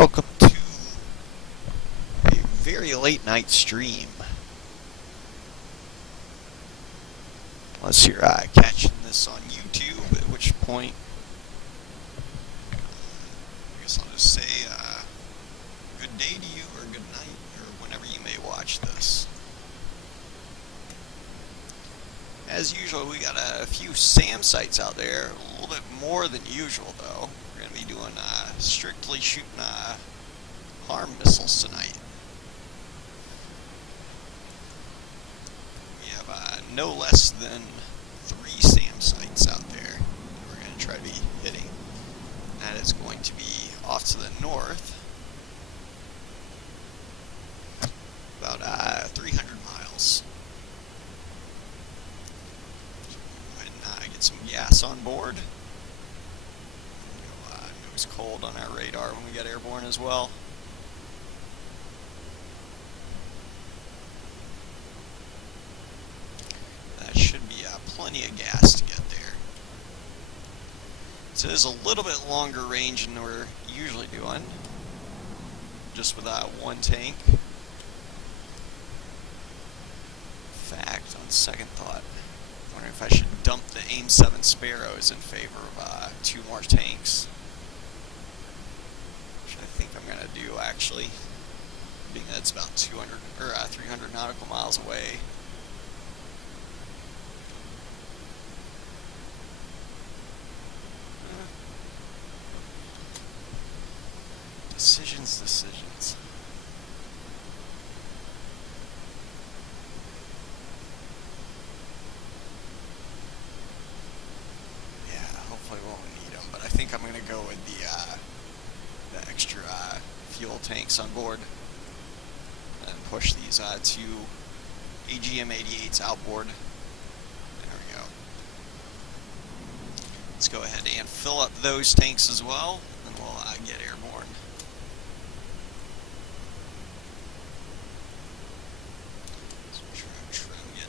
welcome to a very late night stream. Unless you're catching this on YouTube, at which point, I guess I'll just say good day to you, or good night, or whenever you may watch this. As usual, we got a few SAM sites out there, a little bit more than usual though. We're going to be doing strictly shooting arm missiles tonight. We have no less than 3 SAM sites out there that we're going to try to be hitting. That is going to be off to the north, about 300 miles. And get some gas on board. It was cold on our radar when we got airborne as well. That should be plenty of gas to get there. So it is a little bit longer range than we're usually doing, just with one tank. In fact, on second thought, I'm wondering if I should dump the AIM 7 Sparrows in favor of 2 more tanks. Which I think I'm going to do, actually, being that it's about 200 or 300 nautical miles away. Decisions. Yeah, hopefully we won't need them, but I think I'm going to go with the extra fuel tanks on board and push these 2 AGM-88s outboard. There we go. Let's go ahead and fill up those tanks as well, and we'll get airborne.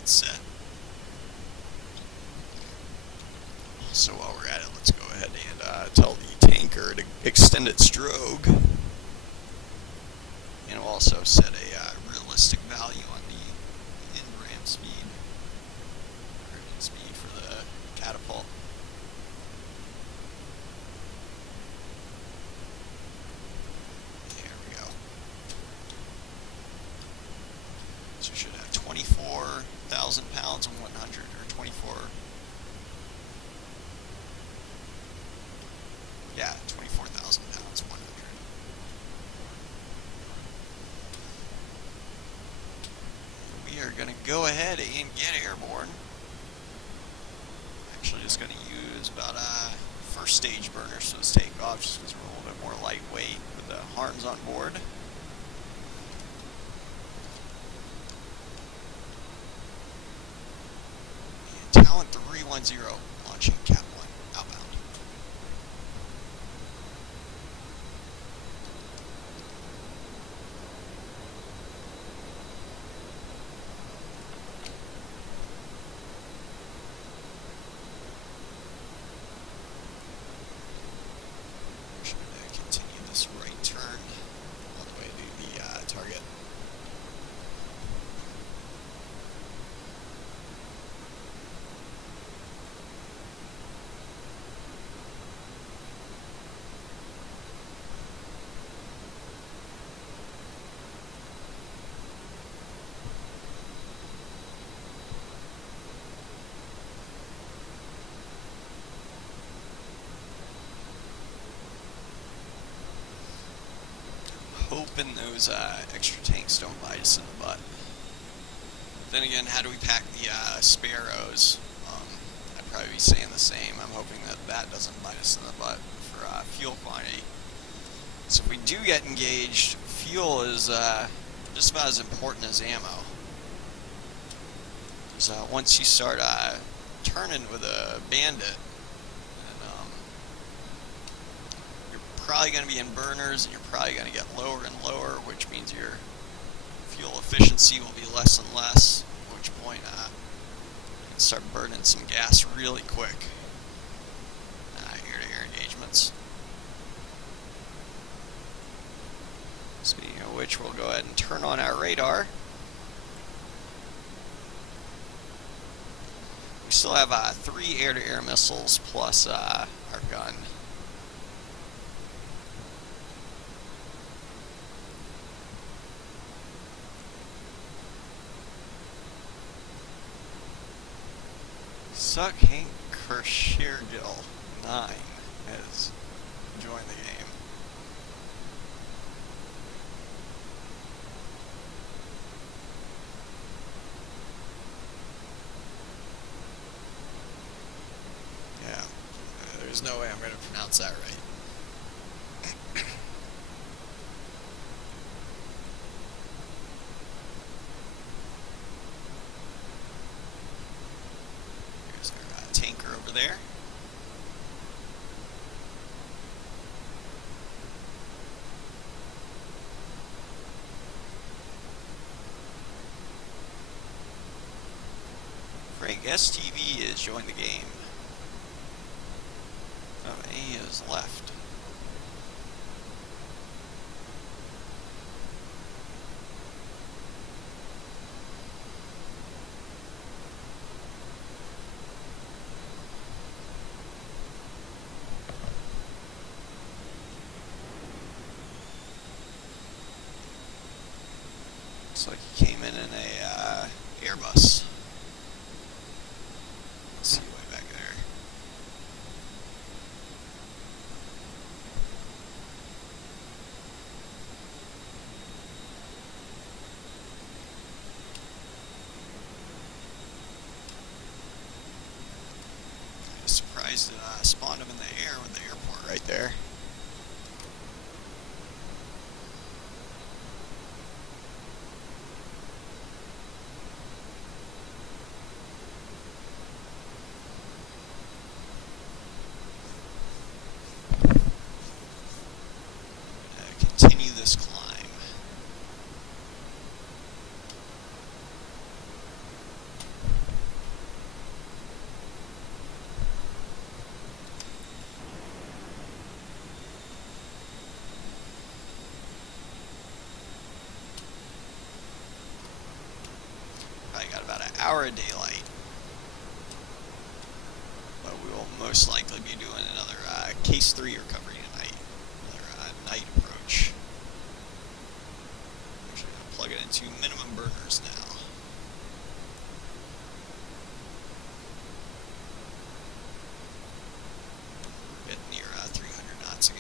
Set. So while we're at it, let's go ahead and tell the tanker to extend its drogue, and we'll also set a realistic value on the end ram speed, or end speed for the catapult. There we go. So we should have 24,000 pounds and 100, or 24. Yeah, 24,000 pounds, 100. We are going to go ahead and get airborne. Actually, just going to use about first stage burners for this takeoff, just because we're a little bit more lightweight with the harms on board. Talent 310, launching Cat 1, outbound. Should continue this right turn all the way to the target. Hoping those extra tanks don't bite us in the butt. Then again, how do we pack the Sparrows? I'd probably be saying the same. I'm hoping that that doesn't bite us in the butt for fuel quantity. So if we do get engaged, fuel is just about as important as ammo. So once you start turning with a bandit, probably going to be in burners, and you're probably going to get lower and lower, which means your fuel efficiency will be less and less, at which point you can start burning some gas really quick. Ear-to-ear engagements. Speaking of which, we'll go ahead and turn on our radar. We still have 3 air-to-air missiles plus our gun. Sucking Kershirgil 9 has joined the game. Yeah, there's no way I'm going to pronounce that right. Here's our tanker over there. Frank STV has joined the game. Oh, A is left. Looks like he came in a Airbus. Let's see way back there. I was surprised it spawned him in the air with the airport right there. Continue this climb. Probably got about an hour of daylight, but we will most likely be doing another case 3 recovery tonight. Another night approach. Actually, I'm gonna plug it into minimum burners now. Getting near 300 knots again.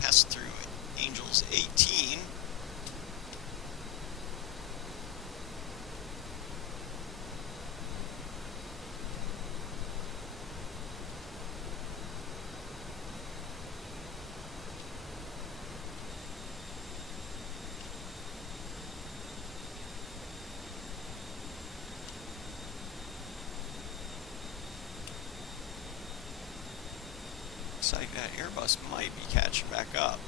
Passed through Angels 18. Looks like that Airbus might be catching back up.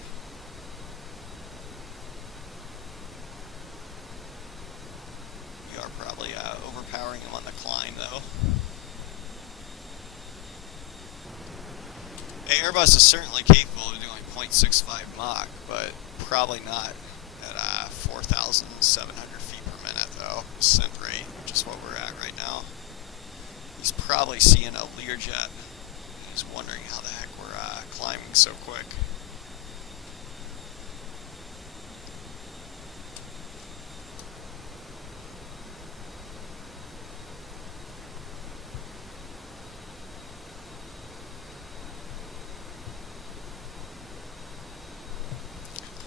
We are probably overpowering him on the climb, though. The Airbus is certainly capable of doing 0.65 Mach, but probably not at 4,700 feet per minute, though. Ascent rate, which is what we're at right now. He's probably seeing a Learjet. He's wondering how the heck we're climbing so quick.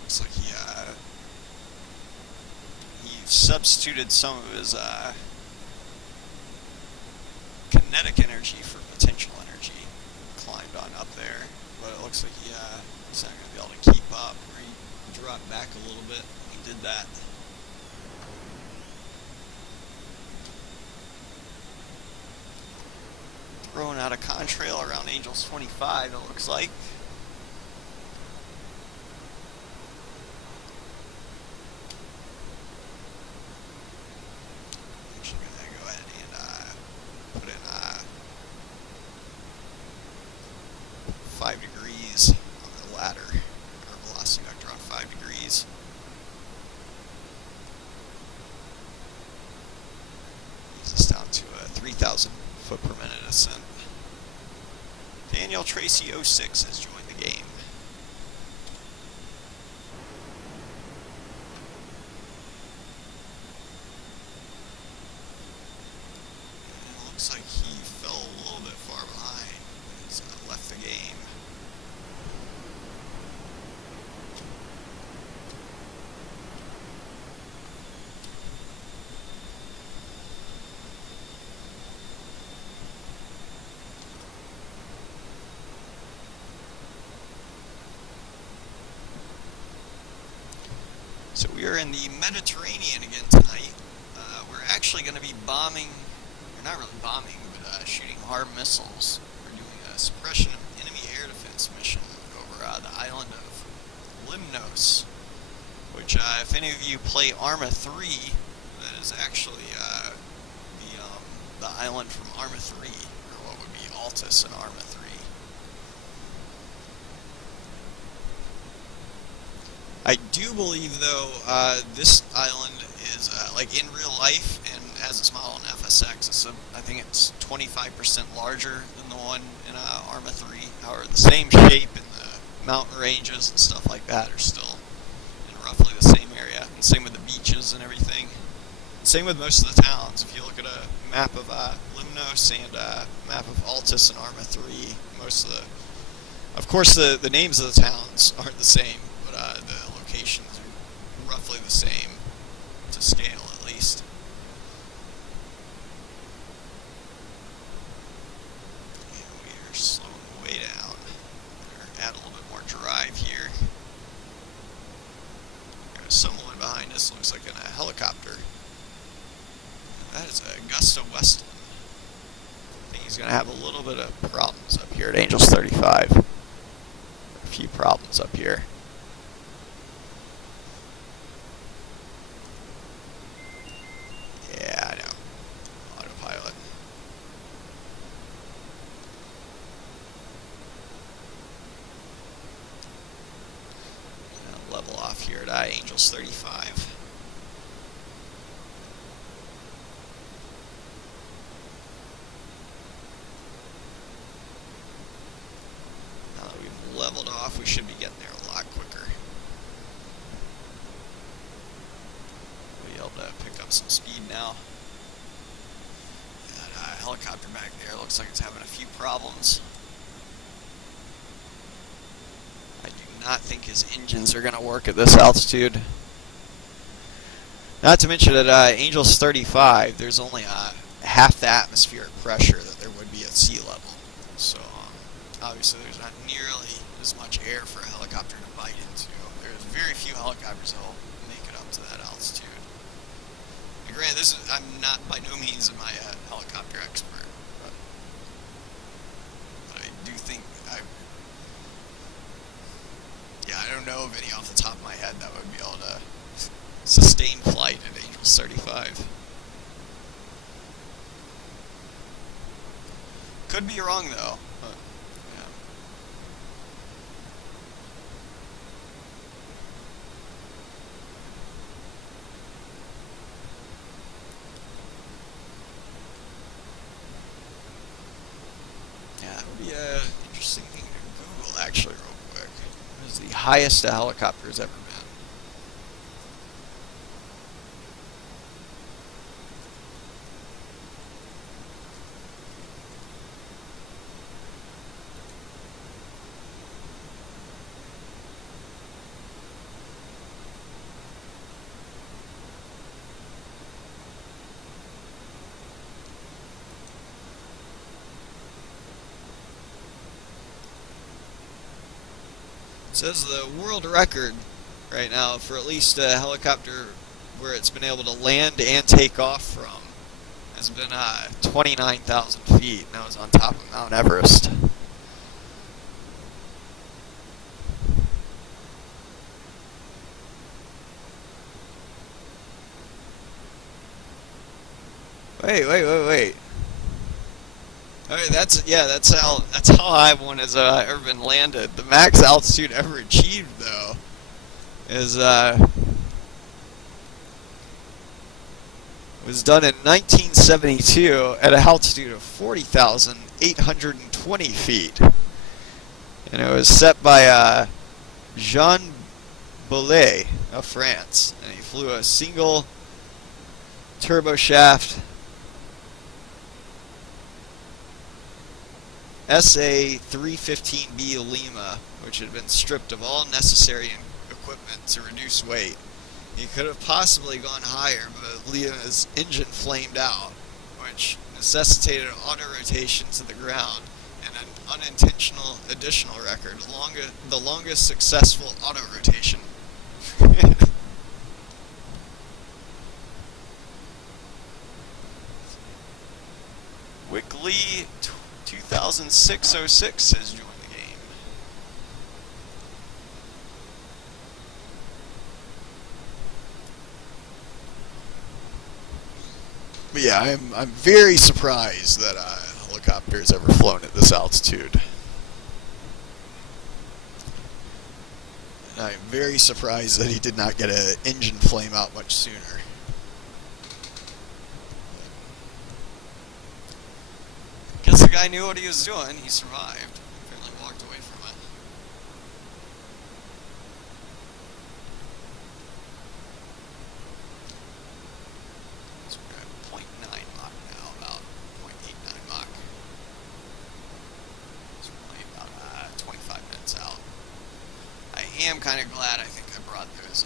Looks like he substituted some of his kinetic energy for potential energy. Climbed on up there, but it looks like he's not going to be able to keep up, or he dropped back a little bit. He did that. Throwing out a contrail around Angels 25, it looks like. Actually going to go Daniel Tracy 06 has joined the game. And it looks like he fell a little bit far behind. He's left the game. So we are in the Mediterranean again tonight. We're actually going to be bombing, or not really bombing, but shooting hard missiles. We're doing a suppression of enemy air defense mission over the island of Limnos, which if any of you play Arma 3, that is actually the island from Arma 3, or what would be Altis in Arma 3. I do believe, though, this island is, like, in real life, and as it's modeled in FSX, I think it's 25% larger than the one in Arma 3. However, the same shape and the mountain ranges and stuff like that are still in roughly the same area. And same with the beaches and everything. Same with most of the towns. If you look at a map of Limnos and a map of Altis and Arma 3, most of the... Of course, the names of the towns aren't the same, but the locations are roughly the same, to scale at least. And we are slowing way down. We're add a little bit more drive here. There's someone behind us, looks like in a helicopter. That is a Augusta Westland. I think he's going to have a little bit of problems up here at Angels 35. A few problems up here. Yeah, I know. Autopilot. Level off here at Angels 35. Now that we've leveled off, we should be getting there a lot quicker. We'll be able to pick up some speed now. That helicopter back there looks like it's having a few problems. I do not think his engines are going to work at this altitude. Not to mention at Angels 35, there's only half the atmospheric pressure that there would be at sea level. So obviously there's not nearly as much air for a helicopter to bite into. There's very few helicopters that will make it up to that altitude. And granted, I'm not by no means my helicopter expert, but I do think I don't know of any off the top of my head that would be able to sustain flight at Angels 35. Could be wrong though. But, yeah, that would be an interesting thing to Google actually real quick. What is the highest a helicopter has ever been? It says the world record right now for at least a helicopter where it's been able to land and take off from has been 29,000 feet, and that was on top of Mount Everest. Wait. Alright, that's how high one has ever been landed. The max altitude ever achieved, though, is was done in 1972 at an altitude of 40,820 feet. And it was set by Jean Bollet of France. And he flew a single turboshaft SA-315B Lima, which had been stripped of all necessary equipment to reduce weight. He could have possibly gone higher, but Lima's engine flamed out, which necessitated auto-rotation to the ground and an unintentional additional record, the longest successful auto-rotation. Wickley 2006-06 has joined the game. But yeah, I'm very surprised that a helicopter has ever flown at this altitude. And I'm very surprised that he did not get an engine flame out much sooner. Guess the guy knew what he was doing. He survived. Apparently walked away from it. So we're at 0.9 Mach now, about 0.89 Mach. So we're only about 25 minutes out. I am kind of glad I think I brought those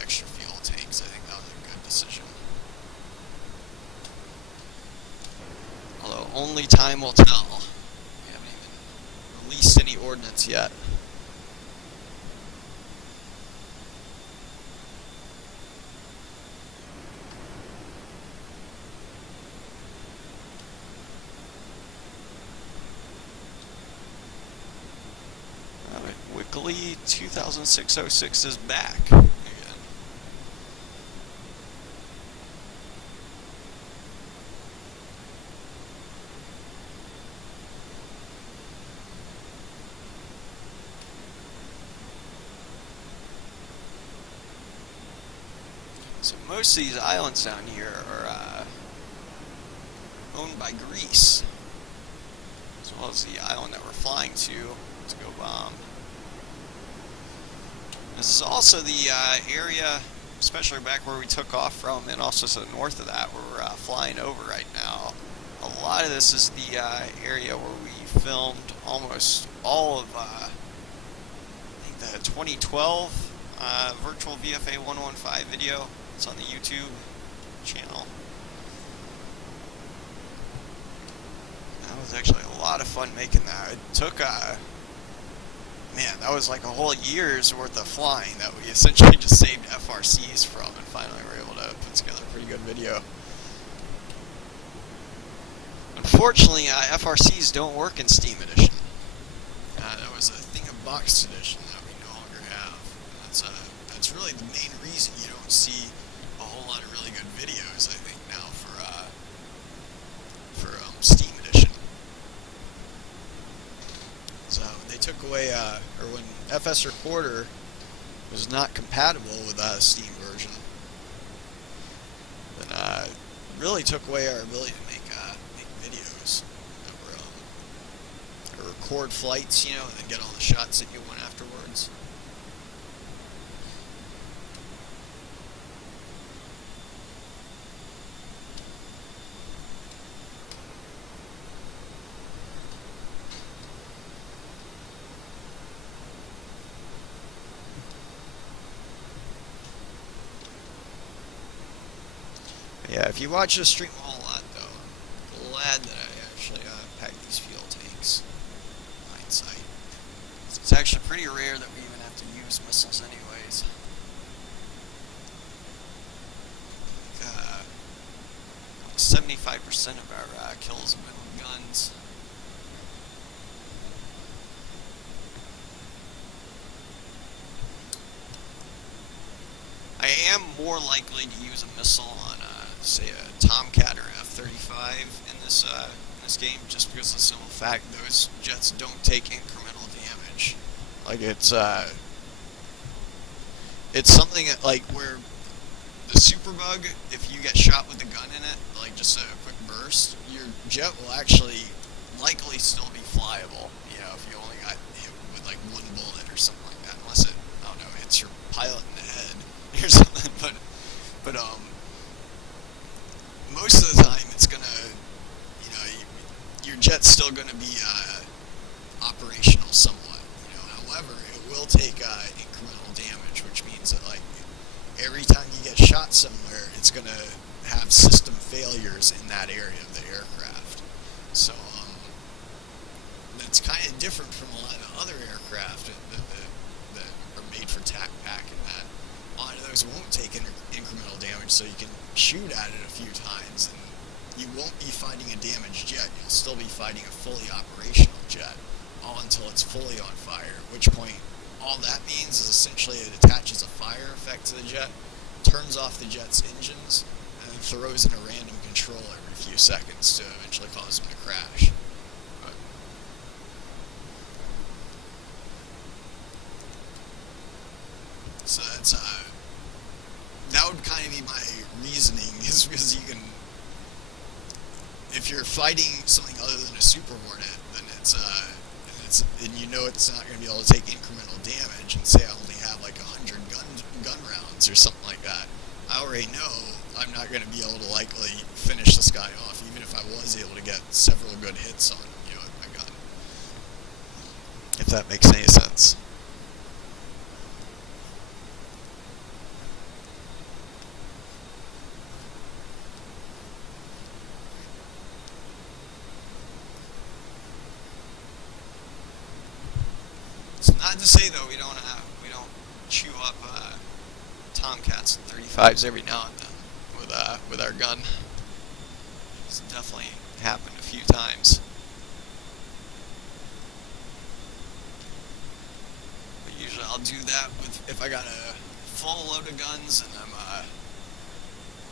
extra fuel tanks. I think that was a good decision. Although only time will tell. We haven't even released any ordnance yet. Alright, Wickley 2006-06 is back again. So most of these islands down here are owned by Greece, as well as the island that we're flying to go bomb. This is also the area, especially back where we took off from, and also to the north of that, where we're flying over right now. A lot of this is the area where we filmed almost all of, I think the 2012 virtual VFA 115 video. It's on the YouTube channel. That was actually a lot of fun making that. It took, man, that was like a whole year's worth of flying that we essentially just saved FRCs from, and finally were able to put together a pretty good video. Unfortunately, FRCs don't work in Steam Edition. That was a thing of boxed edition that we no longer have. That's really the main reason you don't see a whole lot of really good videos, I think, now for Steam Edition. So they took away, or when FS Recorder was not compatible with Steam version, then really took away our ability to make videos that were or record flights, you know, and then get all the shots that you want afterwards. Yeah, if you watch the stream a whole lot, though, I'm glad that I actually packed these fuel tanks. Hindsight. It's actually pretty rare that we even have to use missiles anyways. Like 75% of our kills have been with guns. I am more likely to use a missile on, say, a Tomcat or F-35 in this game, just because of the simple fact those jets don't take incremental damage. Like, it's something that, like, where the superbug, if you get shot with a gun in it, like just a quick burst, your jet will actually likely still be flyable, you know, if you only got hit with operational somewhat. However, it will take incremental damage, which means that like every time you get shot somewhere, it's going to have system failures in that area of the aircraft. So that's kind of different from a lot of other aircraft that are made for TAC pack, and that a lot of those won't take incremental damage, so you can shoot at it a few times and you won't be fighting a damaged jet. You'll still be fighting a fully operational jet, all until it's fully on fire, at which point all that means is essentially it attaches a fire effect to the jet, turns off the jet's engines, and then throws in a random control every few seconds to eventually cause them to crash. So that would kind of be my reasoning, is because you can, if you're fighting something other than a Superhornet, then and you know it's not going to be able to take incremental damage, and say I only have like 100 gun rounds or something like that, I already know I'm not going to be able to likely finish this guy off, even if I was able to get several good hits on him, with my gun. If that makes any sense. Not to say though we don't chew up Tomcats and 35s every now and then with our gun. It's definitely happened a few times. But usually I'll do that if I got a full load of guns and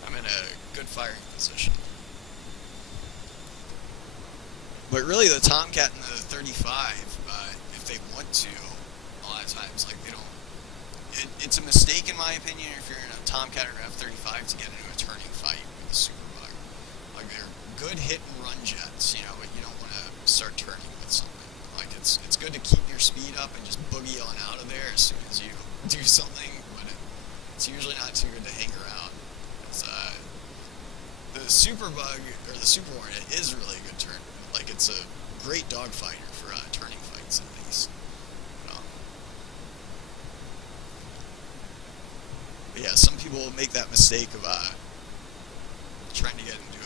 I'm in a good firing position. But really, the Tomcat and the 35, if they want to, a lot of times, like, they don't. It's a mistake, in my opinion, if you're in a Tomcat or F-35 to get into a turning fight with a superbug. Like, they're good hit and run jets, but you don't want to start turning with something. Like, it's good to keep your speed up and just boogie on out of there as soon as you do something, but it's usually not too good to hang around. The superbug, or the Superhornet, is really a good turn. Like, it's a great dogfighter for turning fights, at least. But yeah, some people make that mistake of trying to get into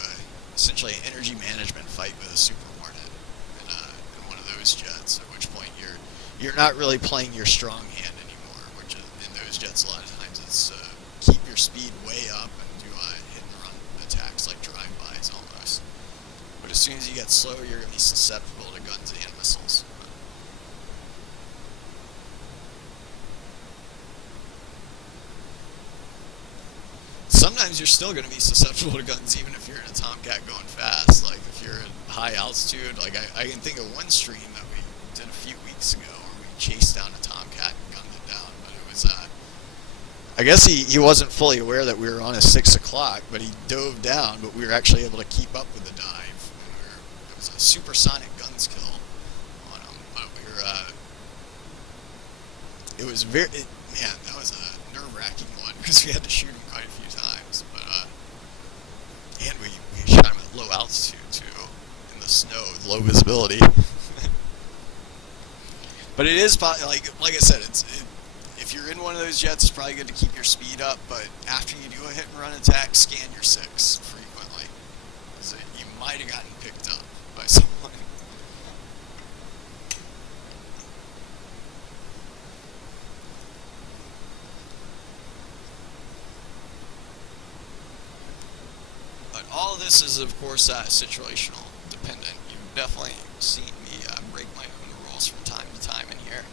essentially an energy management fight with a Superhornet in one of those jets, at which point you're not really playing your strong hand anymore, which is, in those jets a lot of times it's keep your speed way up and do hit and run attacks like drive-bys almost. But as soon as you get slower, you're going to be susceptible to guns and missiles. Sometimes you're still going to be susceptible to guns even if you're in a Tomcat going fast. Like, if you're at high altitude, like I can think of one stream that we did a few weeks ago where we chased down a Tomcat and gunned it down. But it was, I guess he wasn't fully aware that we were on a 6 o'clock, but he dove down, but we were actually able to keep up with the dive. It was a supersonic guns kill on him, but it was man, that was a nerve-wracking one, because we had to shoot him quite a few times, but, and we shot him at low altitude, too, in the snow, with low visibility. But it is, like I said, if you're in one of those jets, it's probably good to keep your speed up, but after you do a hit-and-run attack, scan your 6 frequently, because you might have gotten picked up by someone. All of this is, of course, situational dependent. You've definitely seen me break my own rules from time to time in here.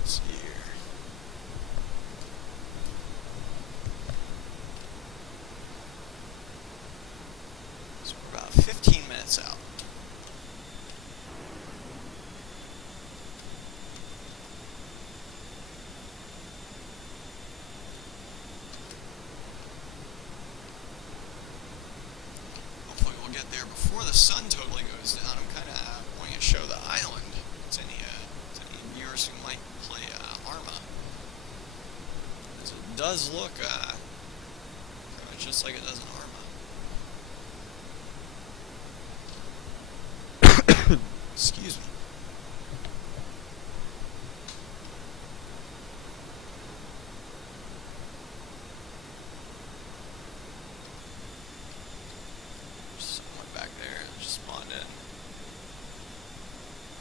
Let's see here. So we're about 15 minutes out. Hopefully we'll get there before the sun totally goes down. I'm kind of wanting to show the does look pretty much just like it does in Arma. Excuse me. There's someone back there that just spawned in.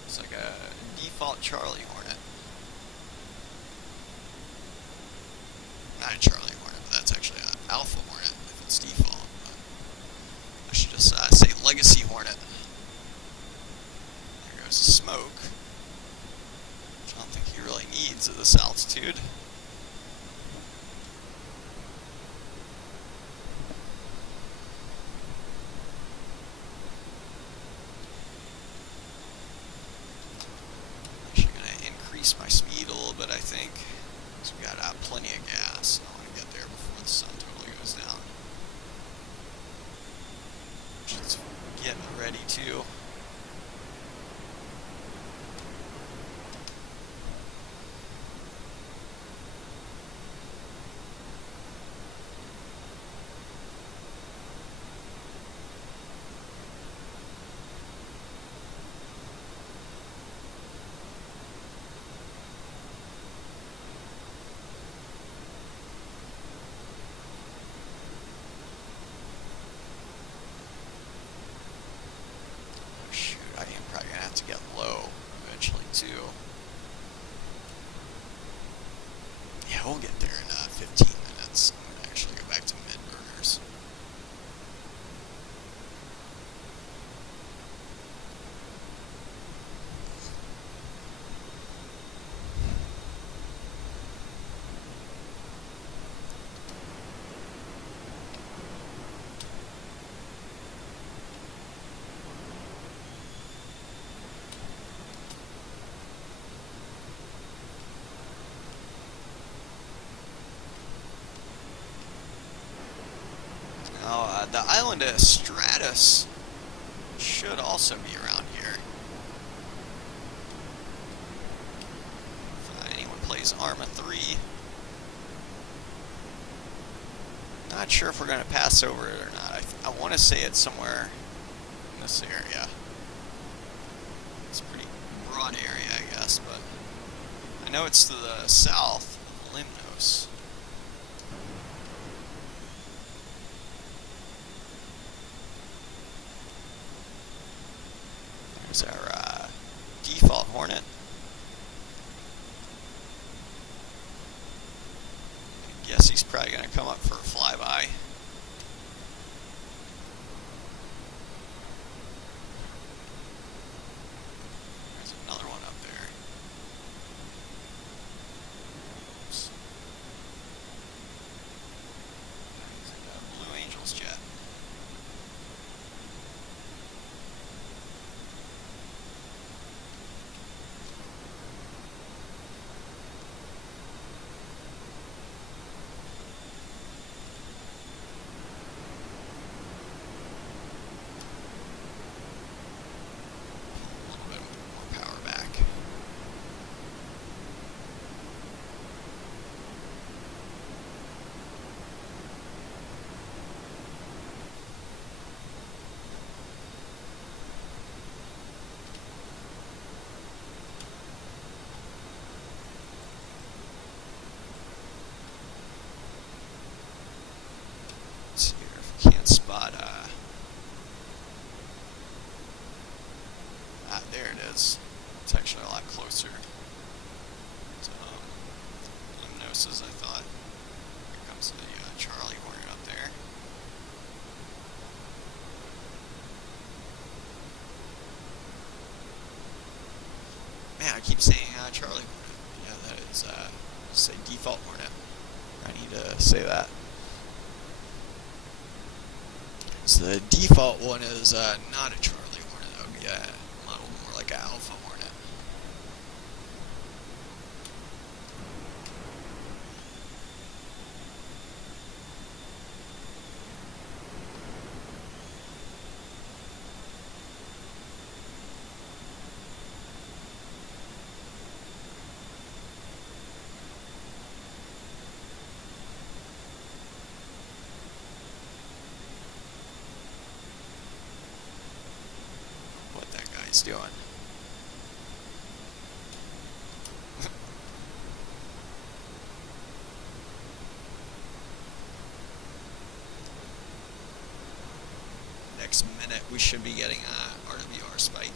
It's like a default Charlie Hornet. Not a Charlie Hornet, but that's actually an Alpha Hornet if it's default. But I should just say Legacy Hornet. There goes the smoke, which I don't think he really needs at this altitude. Actually going to increase my speed a little bit, I think. So we got plenty of gas. I want to get there before the sun totally goes down. Just getting ready to. To get low eventually too. Yeah, we'll get there in 15 minutes. I'm gonna actually go back to mid-burners. Now, the island of Stratus should also be around here. If anyone plays Arma 3. Not sure if we're going to pass over it or not. I want to say it's somewhere in this area. It's a pretty broad area, I guess, but I know it's to the south of Limnos. There's our default Hornet. I guess he's probably going to come up for a flyby. There's another one up there. Oops. He's like a Blue Angels jet. Spot there it is. It's actually a lot closer to Limnos as I thought. Here comes the Charlie Hornet up there. Man, I keep saying Charlie Hornet. Yeah, that is say default Hornet. I need to say that. So the default one is not a Charlie Hornet. That would be a model more like an Alpha Hornet. guys doing? Next minute we should be getting a RWR spike.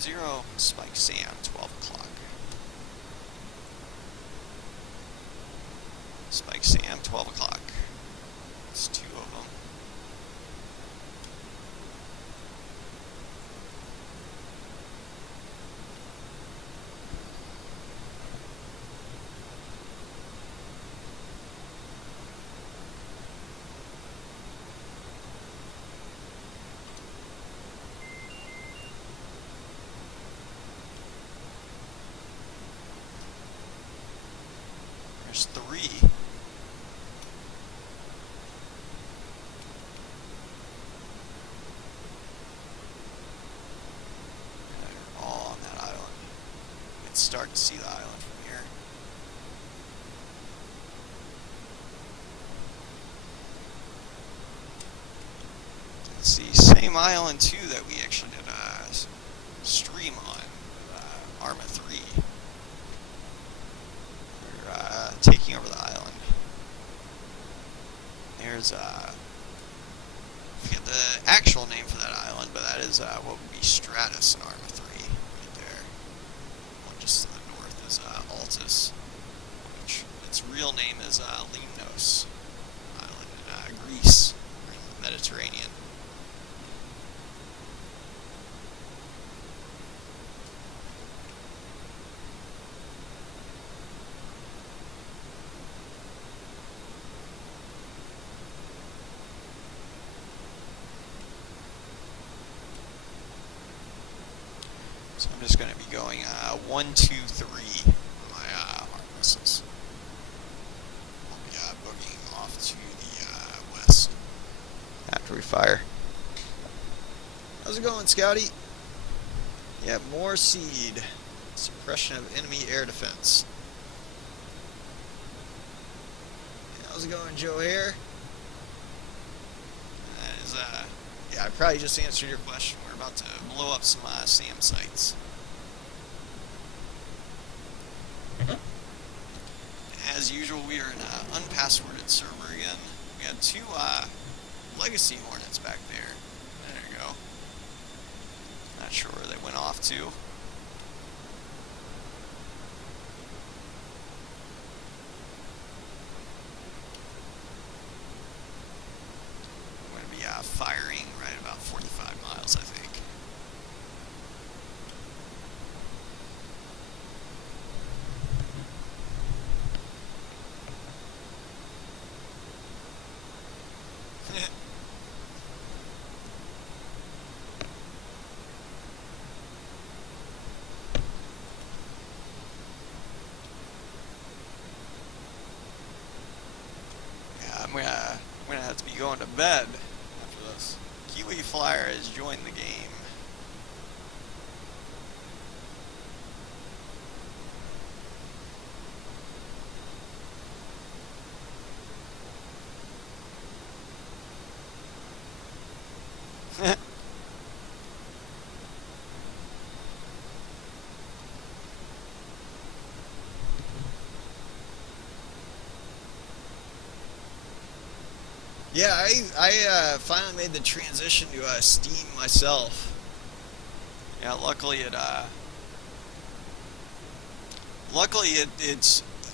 Zero, Spike Sam, 12 o'clock. Spike Sam, 12 o'clock. It's two of them. There's three. They're all on that island. You can start to see the island from here. Let's see, same island too that we actually did a stream on, Arma 3. Taking over the island. There's I forget the actual name for that island, but that is what would be Stratus in Arma 3 right there. One just to the north is Altis, which its real name is Limnos Island in Greece, or in the Mediterranean. So I'm just going to be going 1, 2, 3 for my arm missiles. I'll be boogieing off to the west after we fire. How's it going, Scouty? Yeah, more seed. Suppression of enemy air defense. How's it going, Joe Hare? That is, yeah, I probably just answered your question. We're about to blow up some SAM sites. As usual, we are in an unpassworded server again. We had two legacy Hornets back there. There you go. Not sure where they went off to. I'm going to be firing right about 45 miles, I think. I'm gonna have to be going to bed after this. Kiwi Flyer has joined the game. Yeah, I finally made the transition to Steam myself. Yeah, luckily it's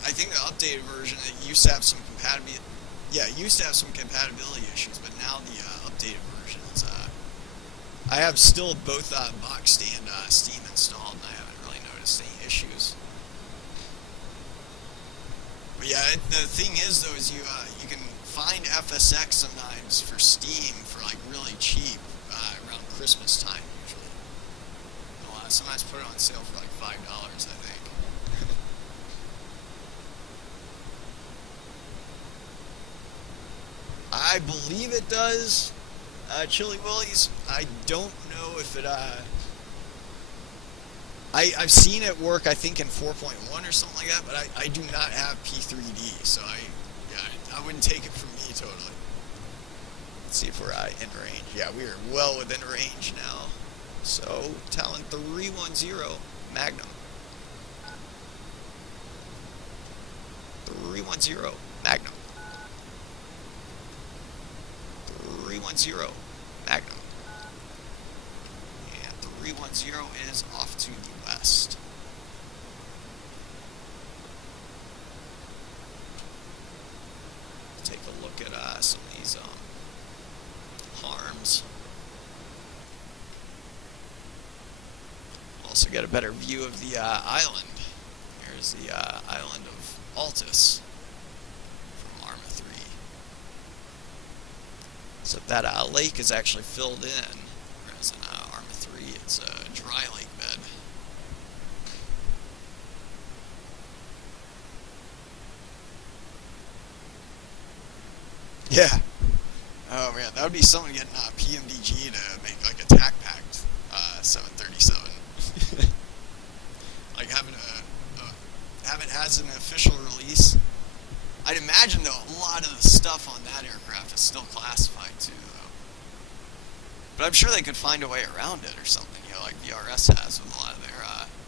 I think the updated version, it used to have some compatibility. Yeah, it used to have some compatibility issues, but now the updated version is I have still both boxed and Steam installed, and I haven't really noticed any issues. But yeah, the thing is though, is you can find FSX sometimes for Steam for like really cheap around Christmas time usually. They'll sometimes put it on sale for like $5, I think. I believe it does. Chili Willy's, I don't know if it, I've seen it work, I think, in 4.1 or something like that, but I do not have P3D, so yeah, I wouldn't take it from me totally. Let's see if we're in range. Yeah, we are well within range now. So, Talon 310 Magnum. 310 Magnum. 310 Magnum. And 310 is off to the west. Take a look at some of these harms. Also get a better view of the island. Here's the island of Altis from Arma 3. So that lake is actually filled in, whereas in Arma 3 it's a dry lake bed. Yeah. Oh man, that would be someone getting PMDG to make like a TAC packed 737. Like having it has an official release. I'd imagine though a lot of the stuff on that aircraft is still classified too, though. But I'm sure they could find a way around it or something, you know, like VRS has with a lot of their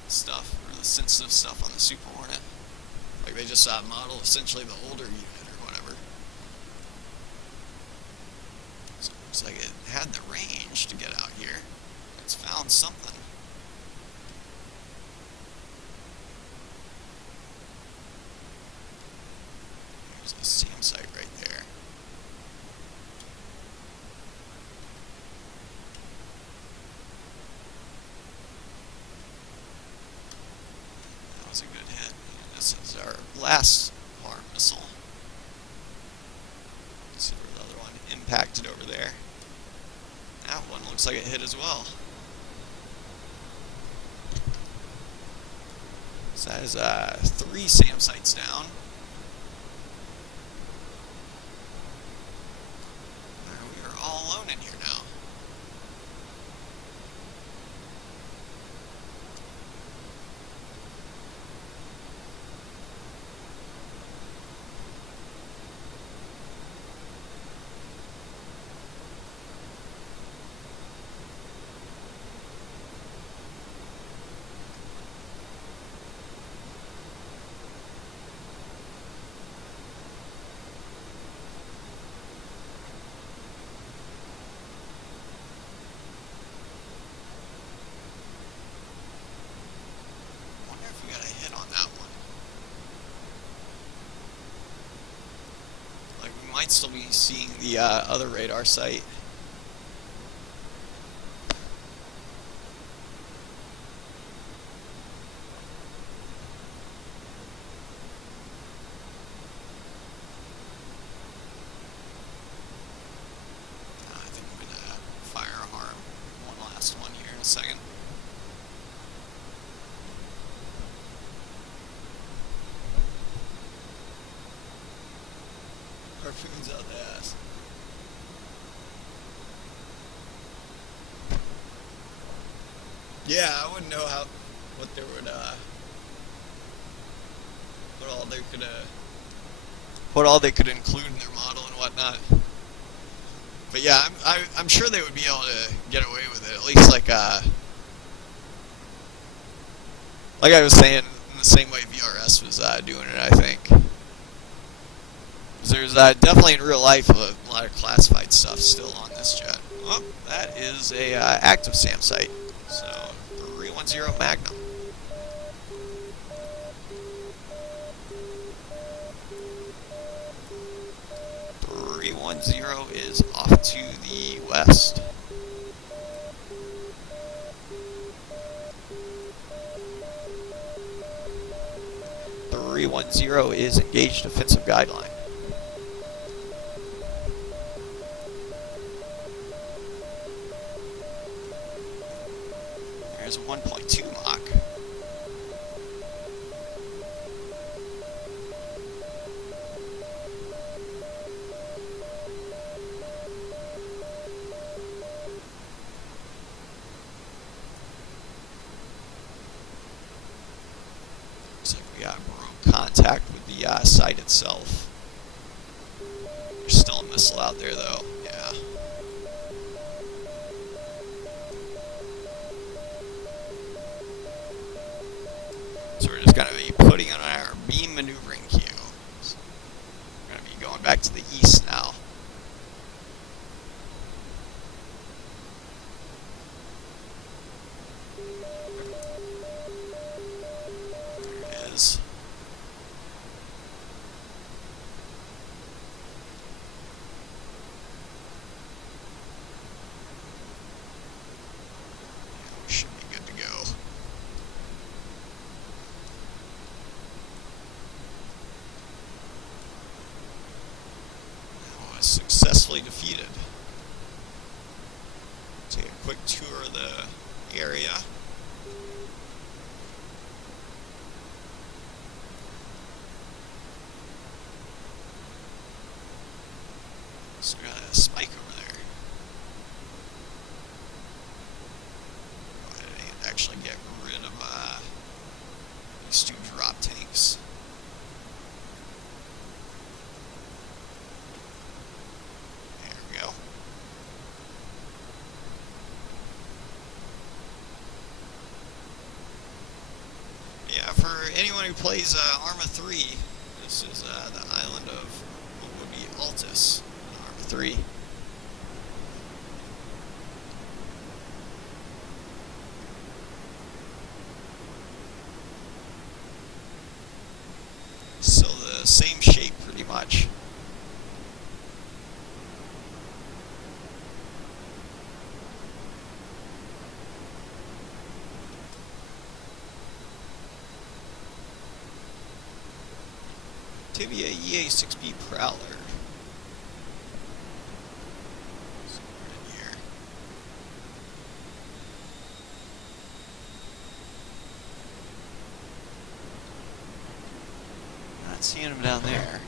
stuff, or the sensitive stuff on the Superhornet. Like they just model essentially the older unit or whatever. So it looks like it had the range to get out here. It's found something. There's a SAM site right there. That was a good hit. And this is our last arm missile. Let's see where the other one impacted over there. That one looks like it hit as well. So that is 3 SAM sites down. We are all alone in here now. Might still be seeing the other radar site. I think I'm going to fire a harm. One last one here in a second. Harpoons out the ass. Yeah, I wouldn't know what they would what all they could include in their model and whatnot. But yeah, I'm sure they would be able to get away with it. At least like I was saying, in the same way VRS was doing it, I think. There's definitely in real life a lot of classified stuff still on this jet. Oh, that is a active SAM site. So 310 Magnum. Is off to the west. 310 is engaged offensive guideline. There's a 1.2 Mach. broke contact with the site itself. There's still a missile out there, though. Yeah. So we're just going to be putting on our beam maneuvering cue. So we're going to be going back to the east now. There it is. Yeah, we should be good to go. Successfully defeated. Take a quick tour of the area. So we got a spike over there. Go ahead and actually get rid of these two drop tanks. For anyone who plays Arma 3, this is the island of what would be Altis in Arma 3. So the same shape pretty much. Tibia EA6B Prowler. So we're in here. Not seeing him down there.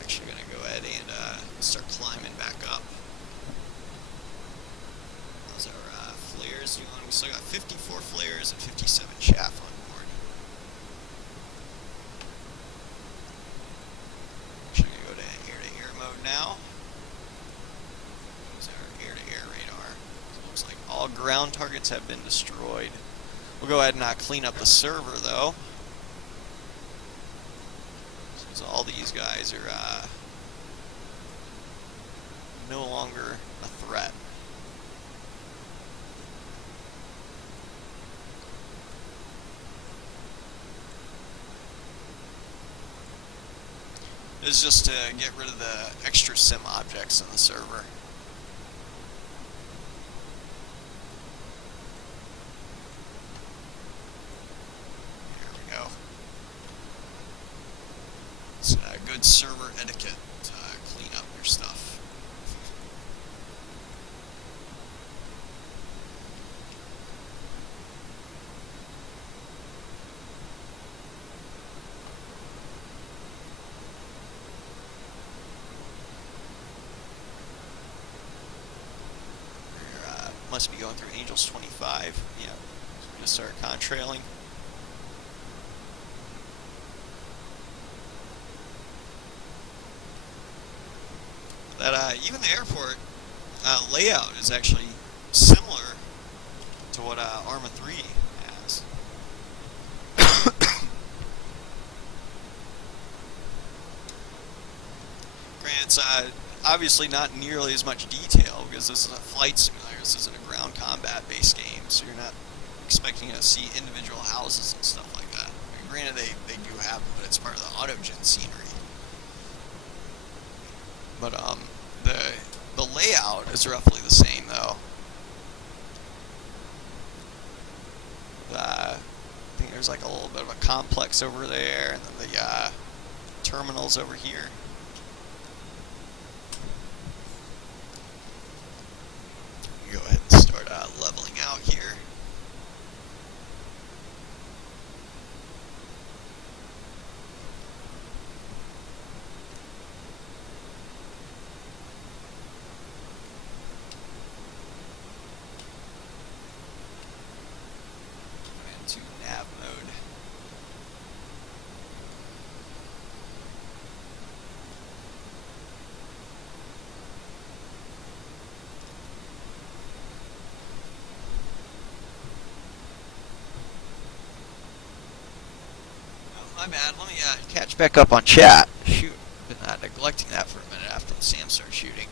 Actually going to go ahead and start climbing back up. Those are flares. We still got 54 flares and 57 chaff on board. Actually going to go to air-to-air mode now. Those are air-to-air radar. So it looks like all ground targets have been destroyed. We'll go ahead and clean up the server, though. So all these guys are no longer a threat. This is just to get rid of the extra sim objects in the server. It's good server etiquette to clean up your stuff. We must be going through Angels 25. Yeah, so we're going to start contrailing. That even the airport layout is actually similar to what Arma 3 has. Granted, it's obviously not nearly as much detail because this is a flight simulator. This isn't a ground combat-based game, so you're not expecting to see individual houses and stuff like that. I mean, granted, they do have them, but it's part of the autogen scenery. But the layout is roughly the same, though. I think there's like a little bit of a complex over there, and then terminals over here. Go ahead and start leveling out here. Into nav mode. My bad. Let me catch back up on chat. Shoot, been neglecting that for a minute after Sam started shooting.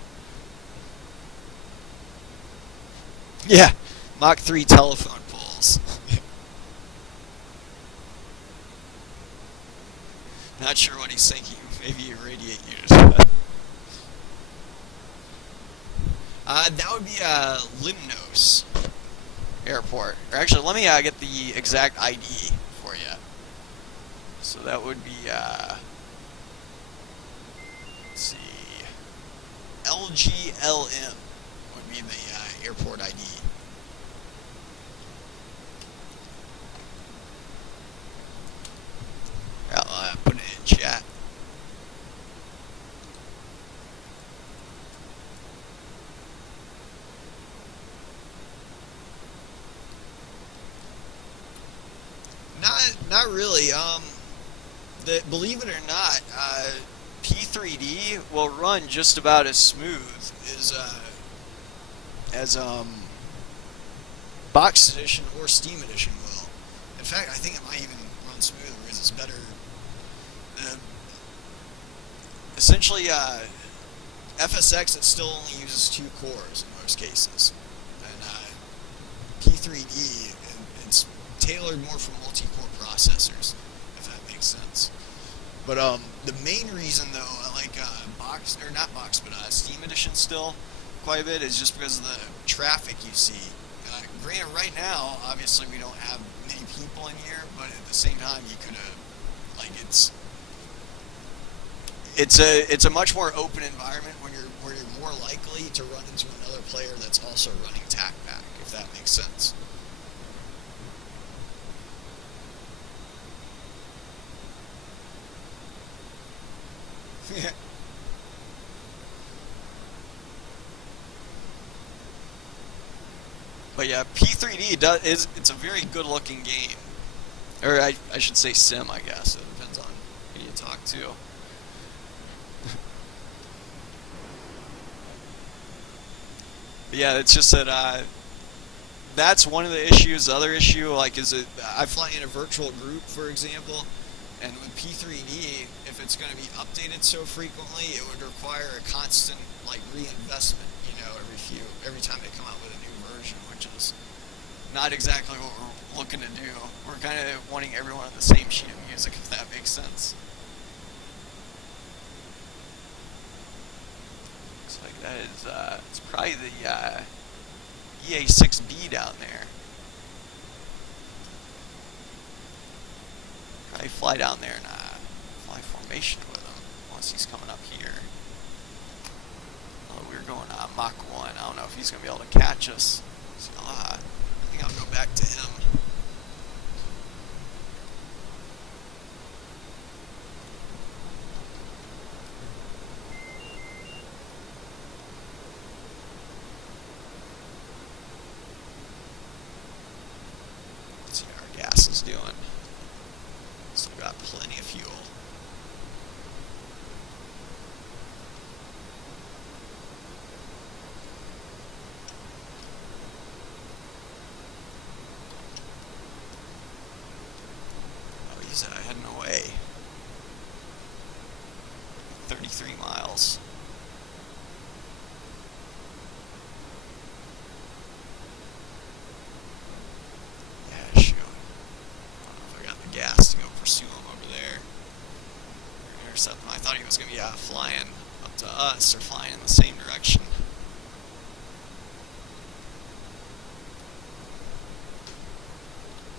Yeah, Mach 3 telephone poles. Not sure what he's thinking. Maybe a radiate unit. That would be Limnos Airport. Or actually, let me get the exact ID for you. So that would be, let's see, LGLM would be the airport ID. I'll put it in chat. Not really. Believe it or not, P3D will run just about as smooth as Box Edition or Steam Edition will. In fact, I think it might even run smoother because it's better. Essentially, FSX, it still only uses 2 cores in most cases, and P3D, it's tailored more for multi-core processors, if that makes sense. But the main reason, though, I like Steam Edition still quite a bit is just because of the traffic you see. Granted, right now, obviously, we don't have many people in here, but at the same time, you could have, like, it's a much more open environment where you're more likely to run into another player that's also running TACPAC, if that makes sense. But yeah, P3D it's a very good looking game. Or I should say sim, I guess. It depends on who you talk to. But yeah, it's just that that's one of the issues. The other issue, like, is I fly in a virtual group, for example, and with P3D, if it's going to be updated so frequently, it would require a constant, like, reinvestment, every time they come out with a new version, which is not exactly what we're looking to do. We're kind of wanting everyone on the same sheet of music, if that makes sense. Looks like that is, it's probably the EA6B down there. Probably fly down there and fly formation with him, unless he's coming up here. Oh, we're going Mach 1. I don't know if he's going to be able to catch us. So, I think I'll go back to him. Let's see how our gas is doing. Still got plenty of fuel. Oh, he's heading away. 33 miles. Yeah, shoot. I don't know if I got the gas to go pursue him over there. Intercept him. I thought he was going to be flying up to us or flying in the same direction.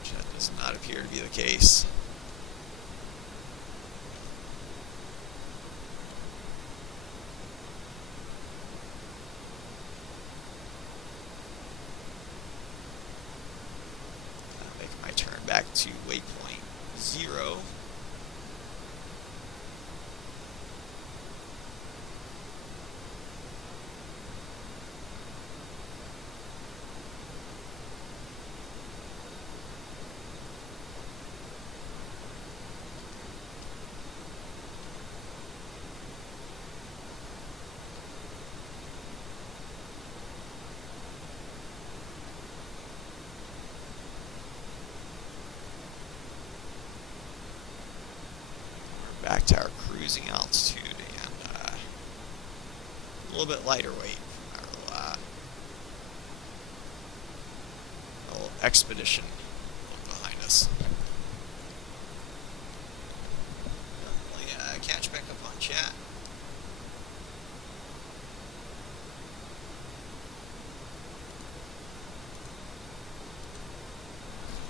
Which that does not appear to be the case. to waypoint 0. Back to our cruising altitude and a little bit lighter weight from our little expedition behind us. Catch back up on chat.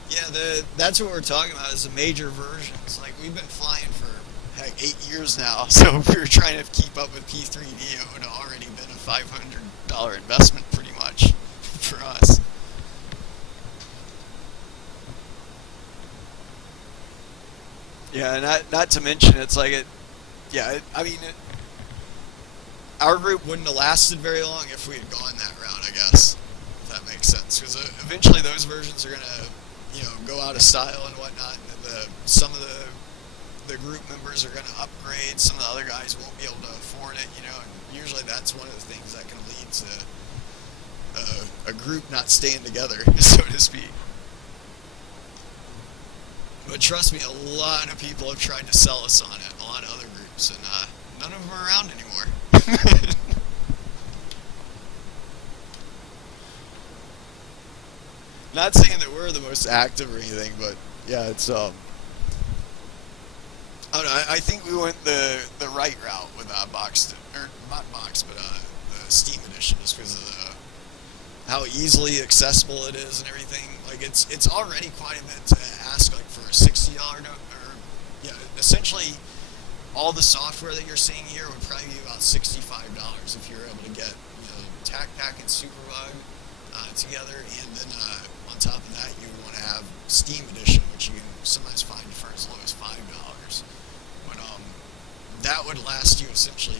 Yeah, that's what we're talking about is the major versions. Like, we've been flying for, heck, 8 years now, so if we were trying to keep up with P3D, it would have already been a $500 investment pretty much for us. Yeah, not to mention, it's like our group wouldn't have lasted very long if we had gone that route, I guess, if that makes sense. Because eventually those versions are going to, go out of style and whatnot. And some of the group members are going to upgrade. Some of the other guys won't be able to afford it, And usually that's one of the things that can lead to a group not staying together, so to speak. But trust me, a lot of people have tried to sell us on it, a lot of other groups, and none of them are around anymore. Not saying that we're the most active or anything, but yeah, it's I don't know. I think we went the right route with the Steam edition, just because of how easily accessible it is and everything. Like it's already quite a bit to ask, like for a $60 essentially all the software that you're seeing here would probably be about $65 if you're able to get TAC Pack and Superbug together, and then on top of that you would want to have Steam edition, which you can sometimes find for as low as $5. But that would last you essentially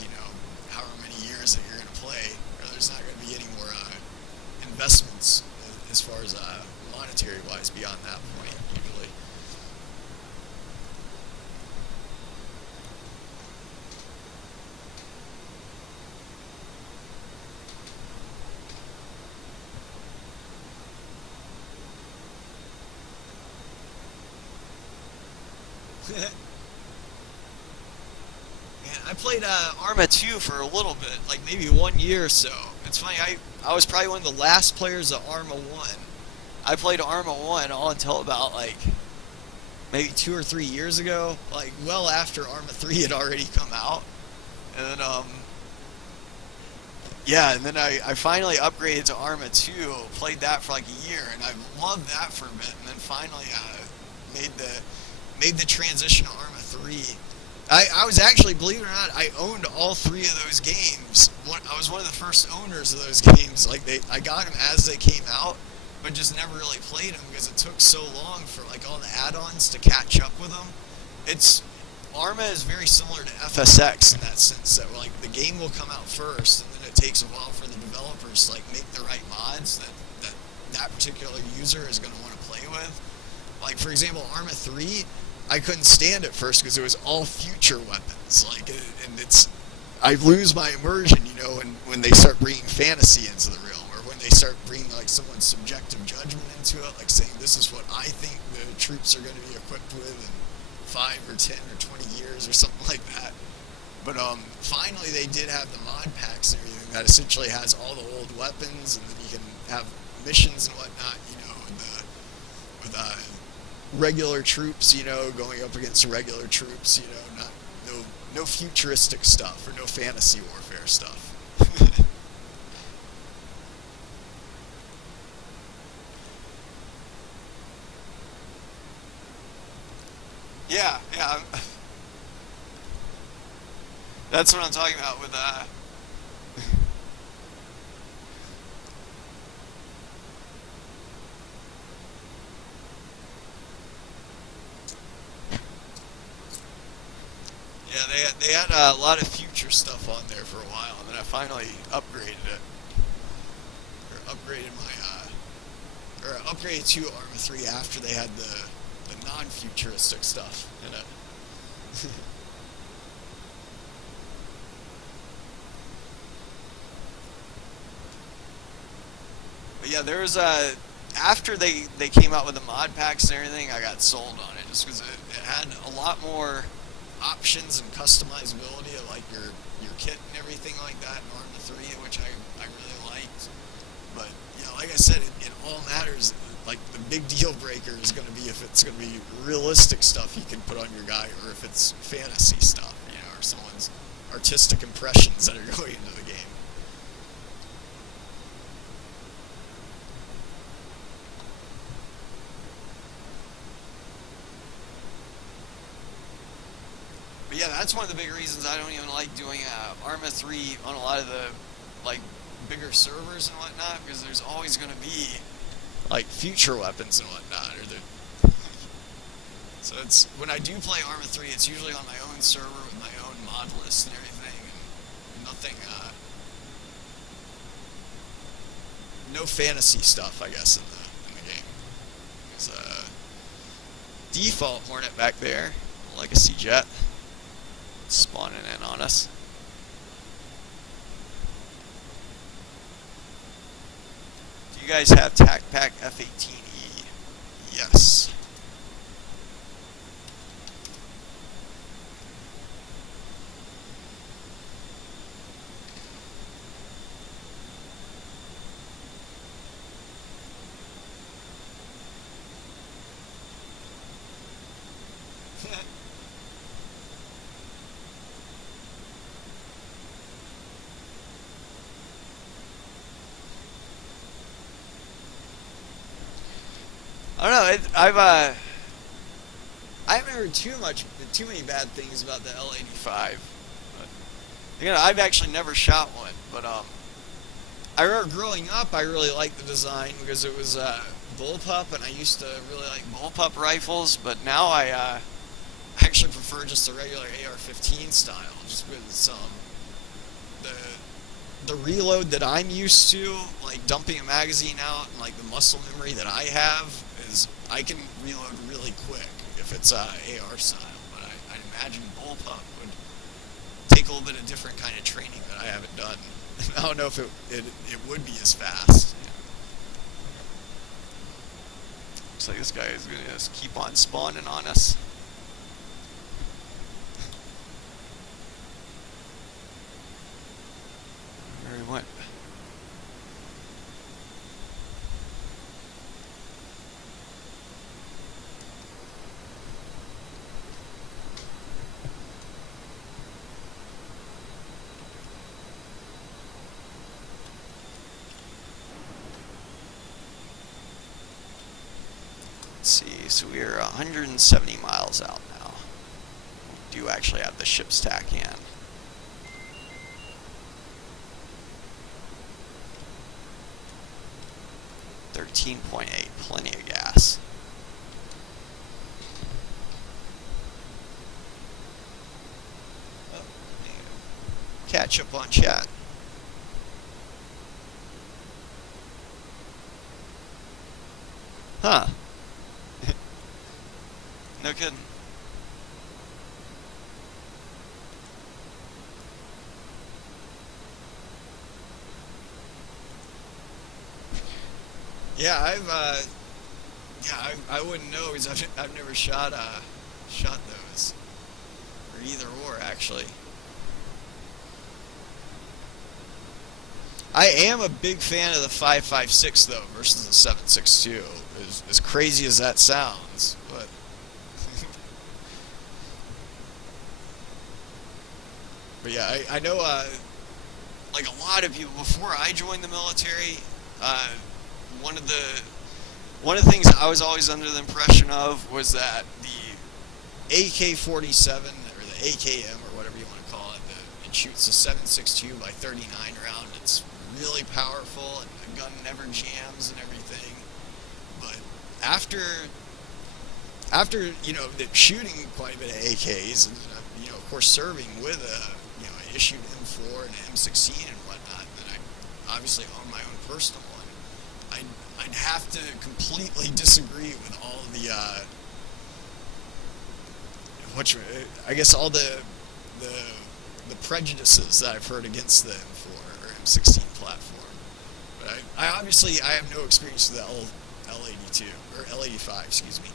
however many years that you're going to play, or there's not going to be any more investments as far as monetary wise beyond that point usually. I played Arma 2 for a little bit, like maybe 1 year or so. It's funny, I was probably one of the last players of Arma 1. I played Arma 1 all until about like maybe 2 or 3 years ago, like well after Arma 3 had already come out. And then I finally upgraded to Arma 2, played that for like a year, and I loved that for a bit, and then finally made the transition to Arma 3. I was actually, believe it or not, I owned all 3 of those games. I was one of the first owners of those games. Like I got them as they came out, but just never really played them because it took so long for like all the add-ons to catch up with them. Arma is very similar to FSX in that sense that like the game will come out first, and then it takes a while for the developers to like make the right mods that particular user is going to want to play with. Like for example, Arma 3. I couldn't stand it first because it was all future weapons, I lose my immersion, when they start bringing fantasy into the realm, or when they start bringing like someone's subjective judgment into it, like saying this is what I think the troops are going to be equipped with in 5 or 10 or 20 years or something like that. But finally they did have the mod packs and everything that essentially has all the old weapons, and then you can have missions and whatnot, with regular troops, going up against regular troops, no futuristic stuff or no fantasy warfare stuff. Yeah. That's what I'm talking about with they had a lot of future stuff on there for a while, and then I finally upgraded it, or upgraded my or upgraded to Arma 3 after they had the non-futuristic stuff in it. But yeah, there was after they came out with the mod packs and everything, I got sold on it just because it had a lot more options and customizability of like your kit and everything like that in Arma 3, which I really liked. But yeah, like I said, it all matters. Like the big deal breaker is going to be if it's going to be realistic stuff you can put on your guy, or if it's fantasy stuff, you know, or someone's artistic impressions that are going into the game. But yeah, that's one of the big reasons I don't even like doing Arma 3 on a lot of the like bigger servers and whatnot, because there's always going to be like future weapons and whatnot, so it's when I do play Arma 3, it's usually on my own server with my own mod list and everything, and nothing, no fantasy stuff, I guess, in the game. There's a default Hornet back there, Legacy Jet, spawning in on us. Do you guys have TAC Pack F-18E? Yes. I don't know. I haven't heard too many bad things about the L85. But, you know, I've actually never shot one, but I remember growing up, I really liked the design because it was bullpup, and I used to really like bullpup rifles. But now I actually prefer just the regular AR-15 style, just with the reload that I'm used to, like dumping a magazine out, and like the muscle memory that I have is I can reload really quick if it's AR style. But I'd imagine bullpup would take a little bit of different kind of training that I haven't done. I don't know if it would be as fast. Yeah. Looks like this guy is going to just keep on spawning on us. Where he went. Let's see, so we're 170 miles out now. We do actually have the ship's tack in. .8, plenty of gas. Oh, catch up on chat. Huh. No kidding. Yeah, I wouldn't know because I've never shot those, or either or actually. I am a big fan of the 5.56 though versus the 7.62. As crazy as that sounds, but but yeah, I know like a lot of people before I joined the military. One of the things I was always under the impression of was that the AK-47 or the AKM or whatever you want to call it, it shoots a 7.62 by 39 round. It's really powerful and the gun never jams and everything. But after after shooting quite a bit of AKs and of course serving with a issued M4 and M16 and whatnot, then I obviously own my own personal one. I'd have to completely disagree with all the I guess all the prejudices that I've heard against the M4 or M16 platform. But I obviously I have no experience with the L82 or L85, excuse me.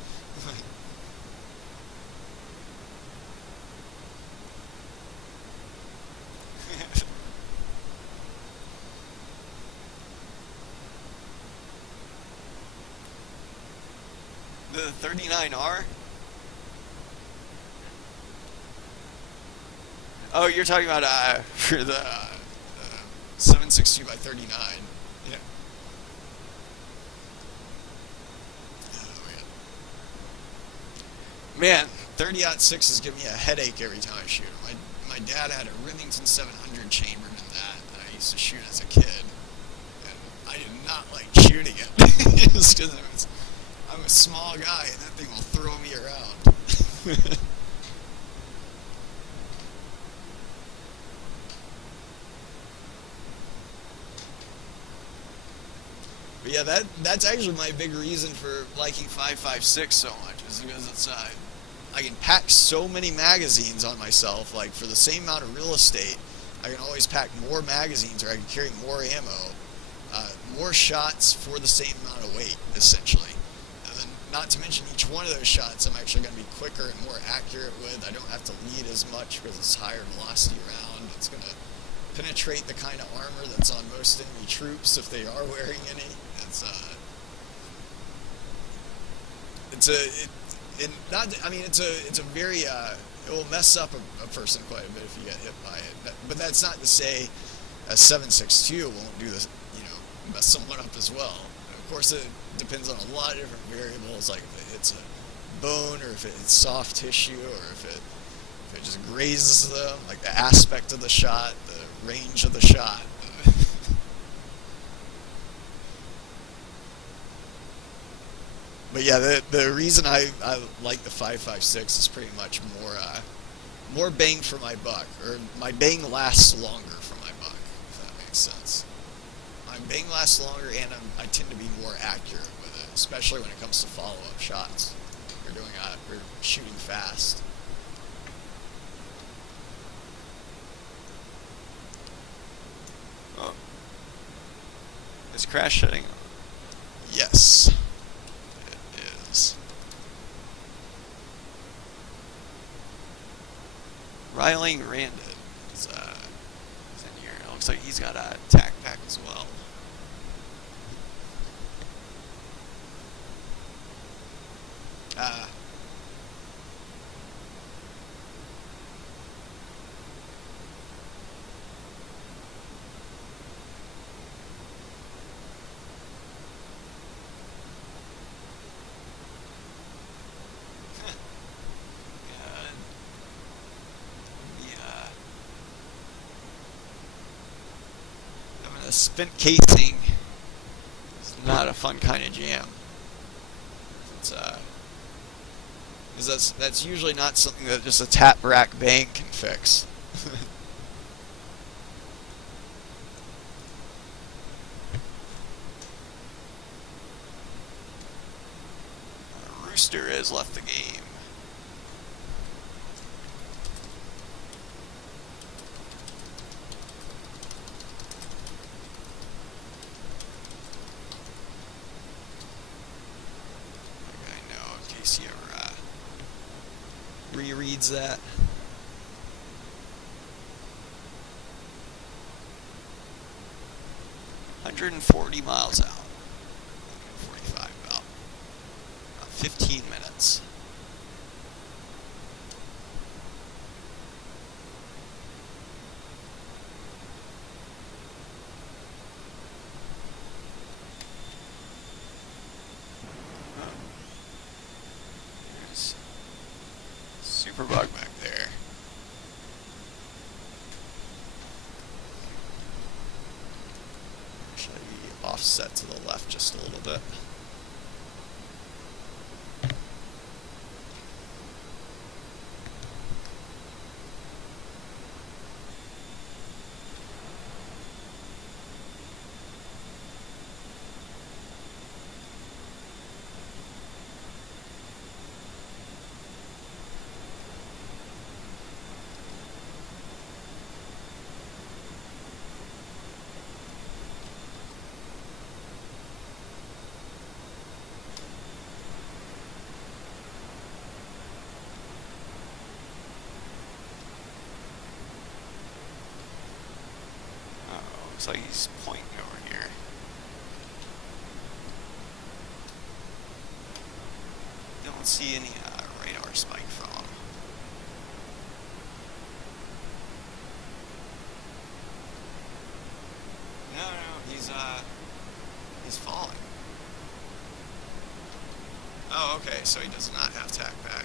The 39R? Oh, you're talking about for the 7.62 by 39. Yeah. Oh, man, 30-06 is giving me a headache every time I shoot. My dad had a Remington 700 chambered in that I used to shoot as a kid, and I did not like shooting it. Just because I'm a small guy, and that thing will throw me around. But yeah, that's actually my big reason for liking 5.56 so much, is because it's I can pack so many magazines on myself. Like for the same amount of real estate, I can always pack more magazines, or I can carry more ammo, more shots for the same amount of weight, essentially. And then, not to mention, each one of those shots I'm actually going to be quicker and more accurate with. I don't have to lead as much because it's higher velocity round. It's going to penetrate the kind of armor that's on most enemy troops if they are wearing any. It's a very it will mess up a person quite a bit if you get hit by it. But that's not to say a 7.62 won't do this, mess someone up as well. Of course, it depends on a lot of different variables, like if it hits a bone, or if it's soft tissue, or if it just grazes them, like the aspect of the shot, the range of the shot. But yeah, the reason I like the 5.56 is pretty much more bang for my buck, or my bang lasts longer for my buck, if that makes sense. My bang lasts longer, and I tend to be more accurate with it, especially when it comes to follow-up shots. We're shooting fast. Oh, is crash shutting? Yes. Ryling Randit is in here. It looks like he's got a tac pack as well. Spent casing is not a fun kind of jam. Because that's usually not something that just a tap rack bang can fix. Rooster has left the game. He ever rereads that. $140 miles out. 145 about 15 minutes. Superbug back there. Should I be offset to the left just a little bit? Looks like he's pointing over here. Don't see any radar spike from him. No, he's falling. Oh, okay, so he does not have tack back.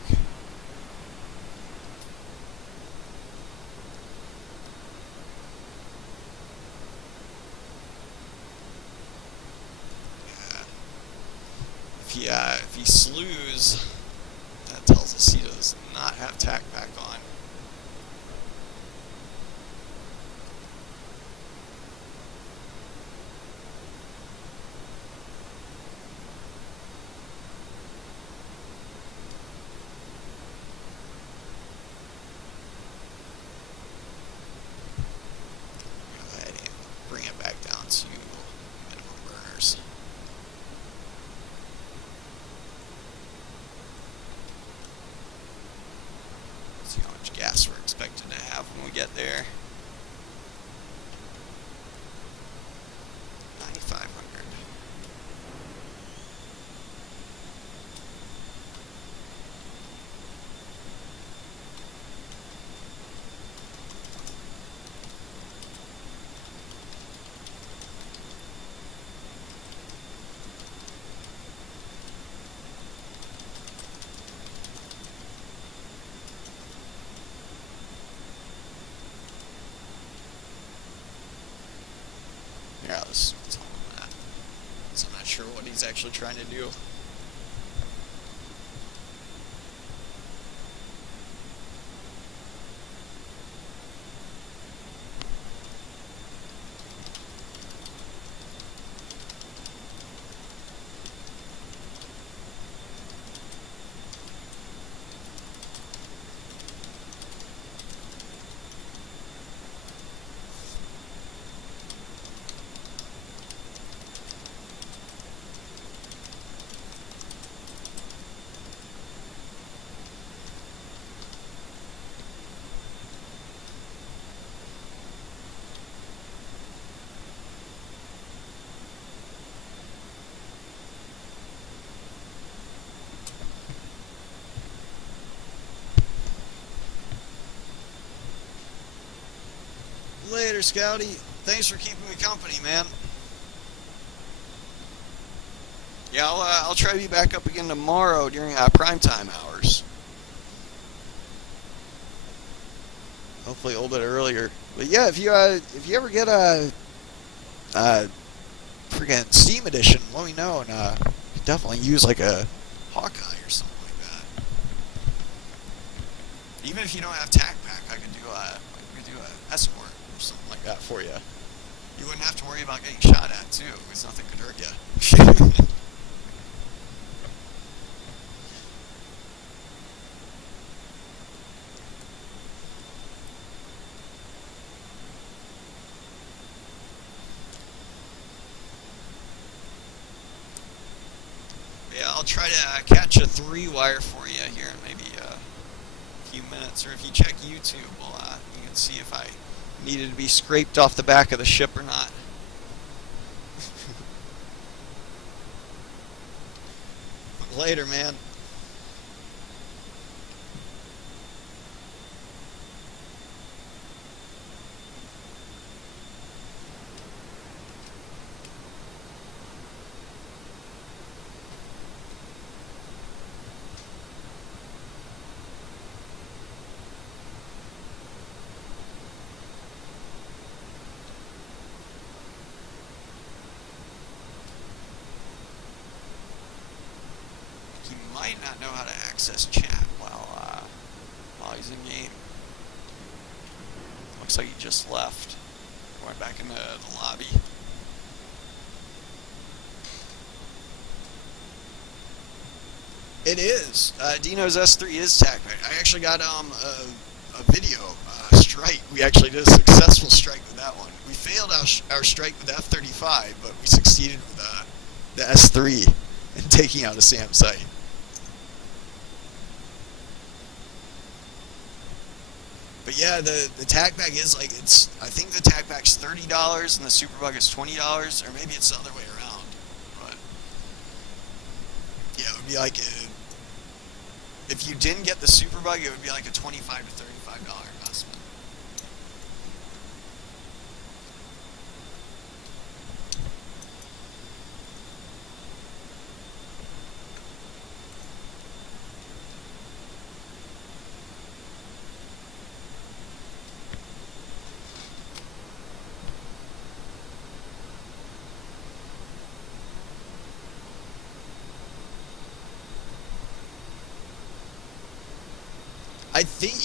Yeah. If he slews, that tells us he does not have tack back on. Go ahead and bring it back down to minimum burners. See how much gas we're expected to have when we get there. 9,500. Yeah, let's tell him that. So I'm not sure what he's actually trying to do. Later, Scouty. Thanks for keeping me company, man. Yeah, I'll try to be back up again tomorrow during prime time hours. Hopefully a little bit earlier. But yeah, if you ever get a freaking Steam edition, let me know, and definitely use like a Hawkeye or something like that. Even if you don't have tack pack, I could do a escort or something like that for you. You wouldn't have to worry about getting shot at too, because nothing could hurt you. Yeah, I'll try to catch a 3-wire for you here in maybe a few minutes, or if you check YouTube, you can see if I needed to be scraped off the back of the ship or not. Later, man. Might not know how to access chat while he's in game. Looks like he just left. Went back into the lobby. It is. Dino's S3 is tack pack. I actually got a video strike. We actually did a successful strike with that one. We failed our strike with F-35, but we succeeded with the S3 in taking out a SAM site. But yeah, the tack pack is like, I think the tack pack's $30 and the superbug is $20, or maybe it's the other way around. But yeah, it would be like if you didn't get the superbug, it would be like a $25 to $35 investment. I think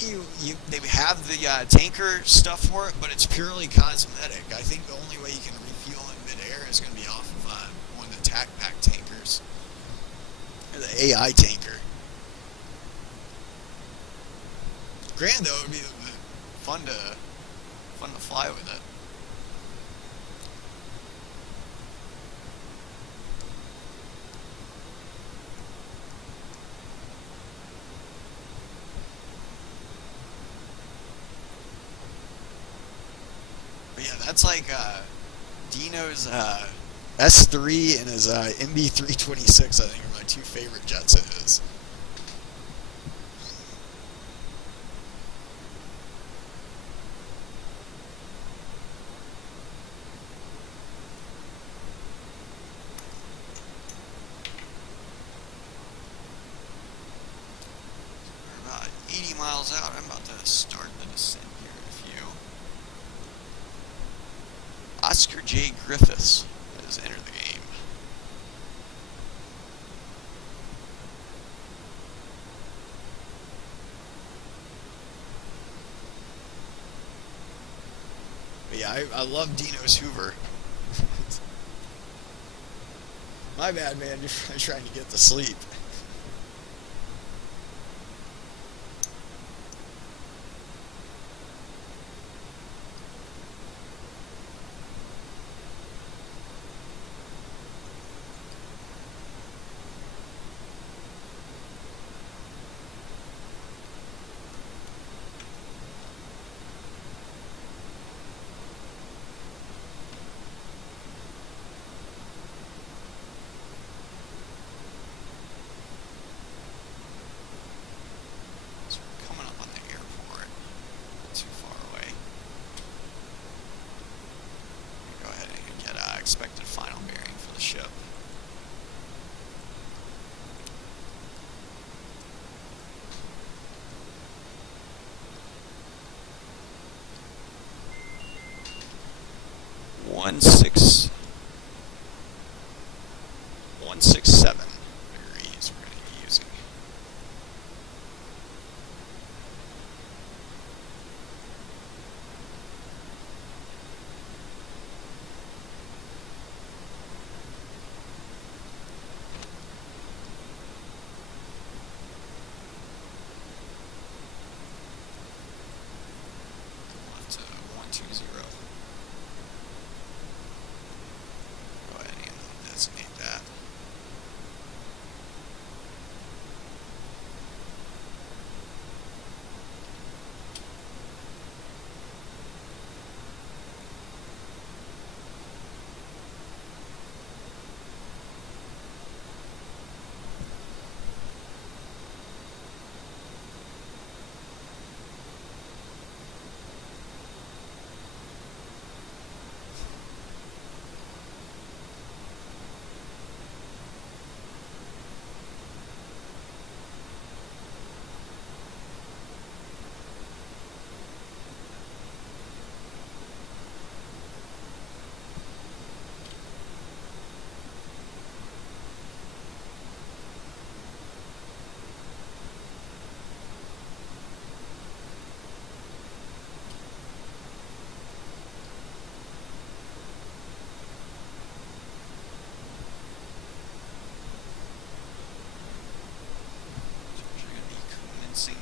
they have the tanker stuff for it, but it's purely cosmetic. I think the only way you can refuel in midair is going to be off of one of the tack pack tankers, or the AI tanker. Grand though, it would be fun to fly with it. But yeah, that's like Dino's S3 and his MB326, I think, are my two favorite jets of his. We're about 80 miles out. I'm about to start the descent here in a few. Oscar J. Griffiths has entered the game. But yeah, I love Dino's Hoover. My bad, man. You're trying to get to sleep. Expected final bearing for the ship. One six 167 degrees we're going to be using. Left to 120. Go ahead and designate that.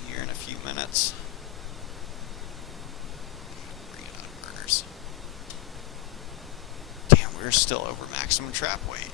Here in a few minutes. Bring it out of burners. Damn, we're still over maximum trap weight.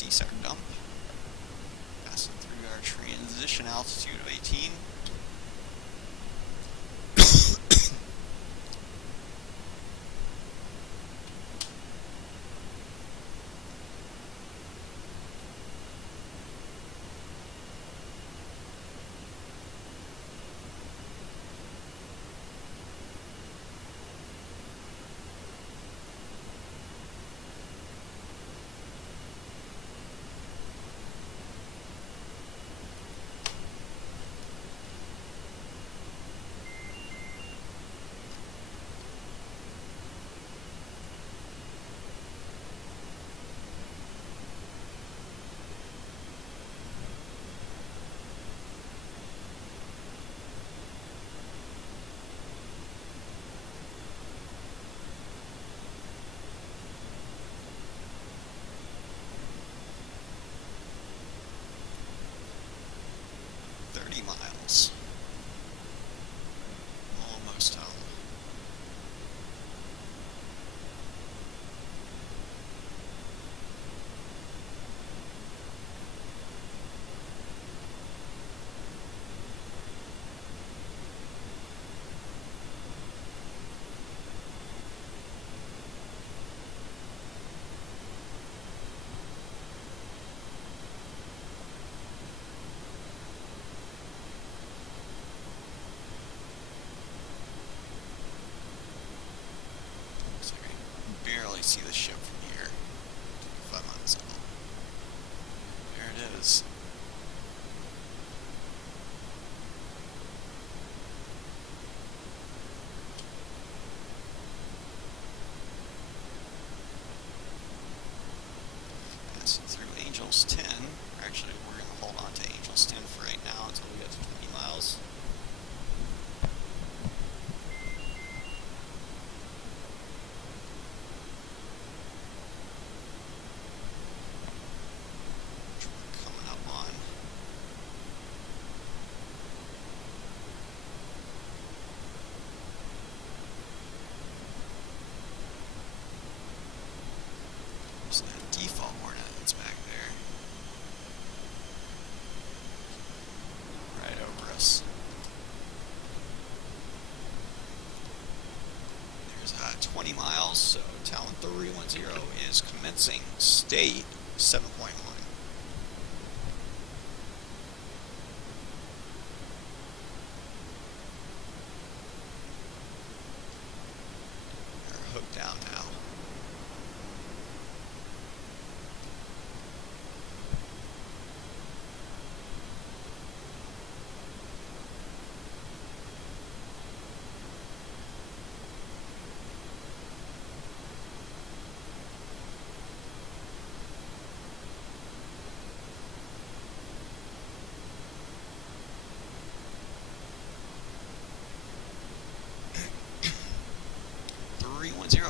cease our dump. Passing through our transition altitude of 18. Miles. Almost home. Barely see the ship from here. 5 miles out. There it is. Passing through Angels 10. Actually, we're going to hold on to Angels 10 for right now until we get to 20 miles. There's that default Hornet that's back there. Right over us. There's 20 miles, so Talon 310 is commencing state 7.1. We're hooked down now.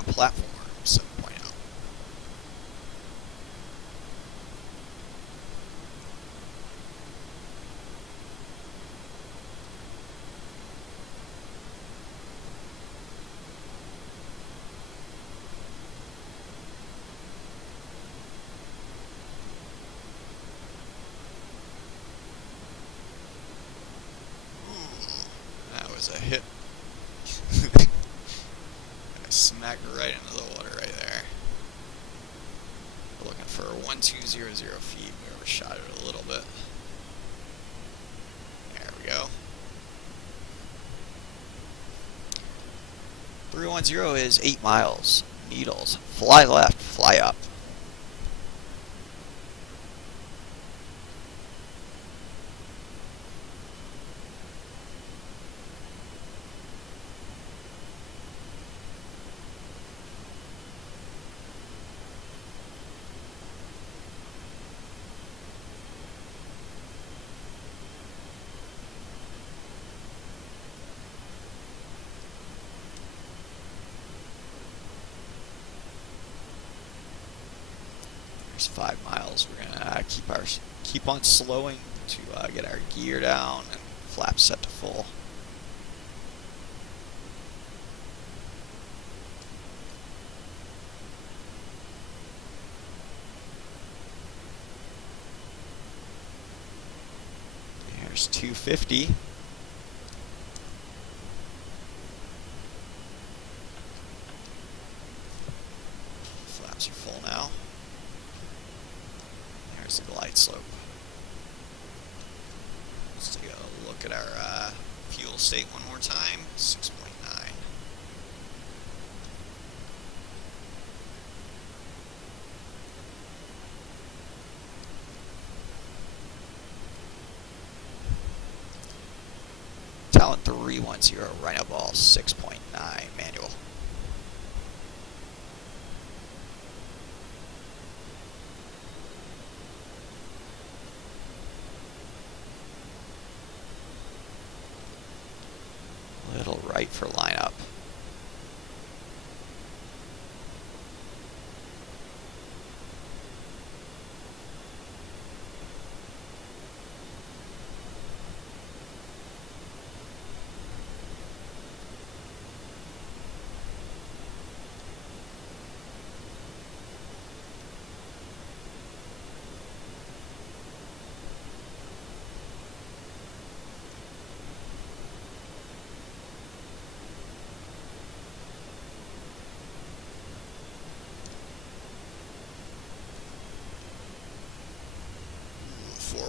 Platform 7.0. That was a hit. Smacked right into the water right there. We're looking for 1200 feet. We overshot it a little bit. There we go. 310 is 8 miles. Needles. Fly left, fly up. There's 5 miles. We're gonna keep on slowing to get our gear down and flaps set to full. There's 250. Flaps are full now. There's the glide slope. Let's take a look at our fuel state one more time. 6.9. Talent 310, Rhino Ball 6.9 manual. Little right for lineup.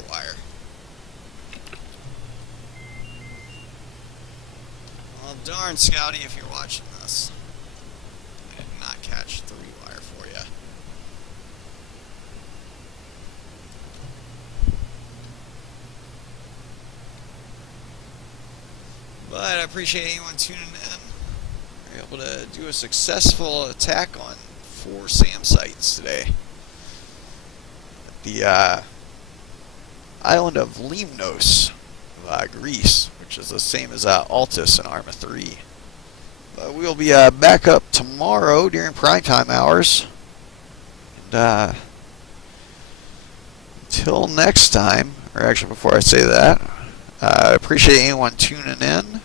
Wire. Well, darn, Scouty, if you're watching this, I did not catch 3-wire for you. But I appreciate anyone tuning in. We're able to do a successful attack on 4 SAM sites today. The island of Limnos, Greece, which is the same as Altis and Arma 3. But we'll be back up tomorrow during primetime hours. And until next time, or actually before I say that, I appreciate anyone tuning in. And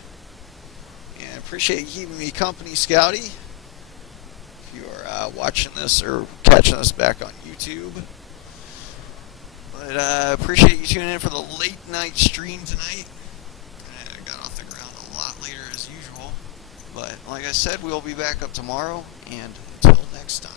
appreciate you keeping me company, Scouty. If you are watching this or catching us back on YouTube. But appreciate you tuning in for the late night stream tonight. I got off the ground a lot later as usual. But like I said, we'll be back up tomorrow. And until next time.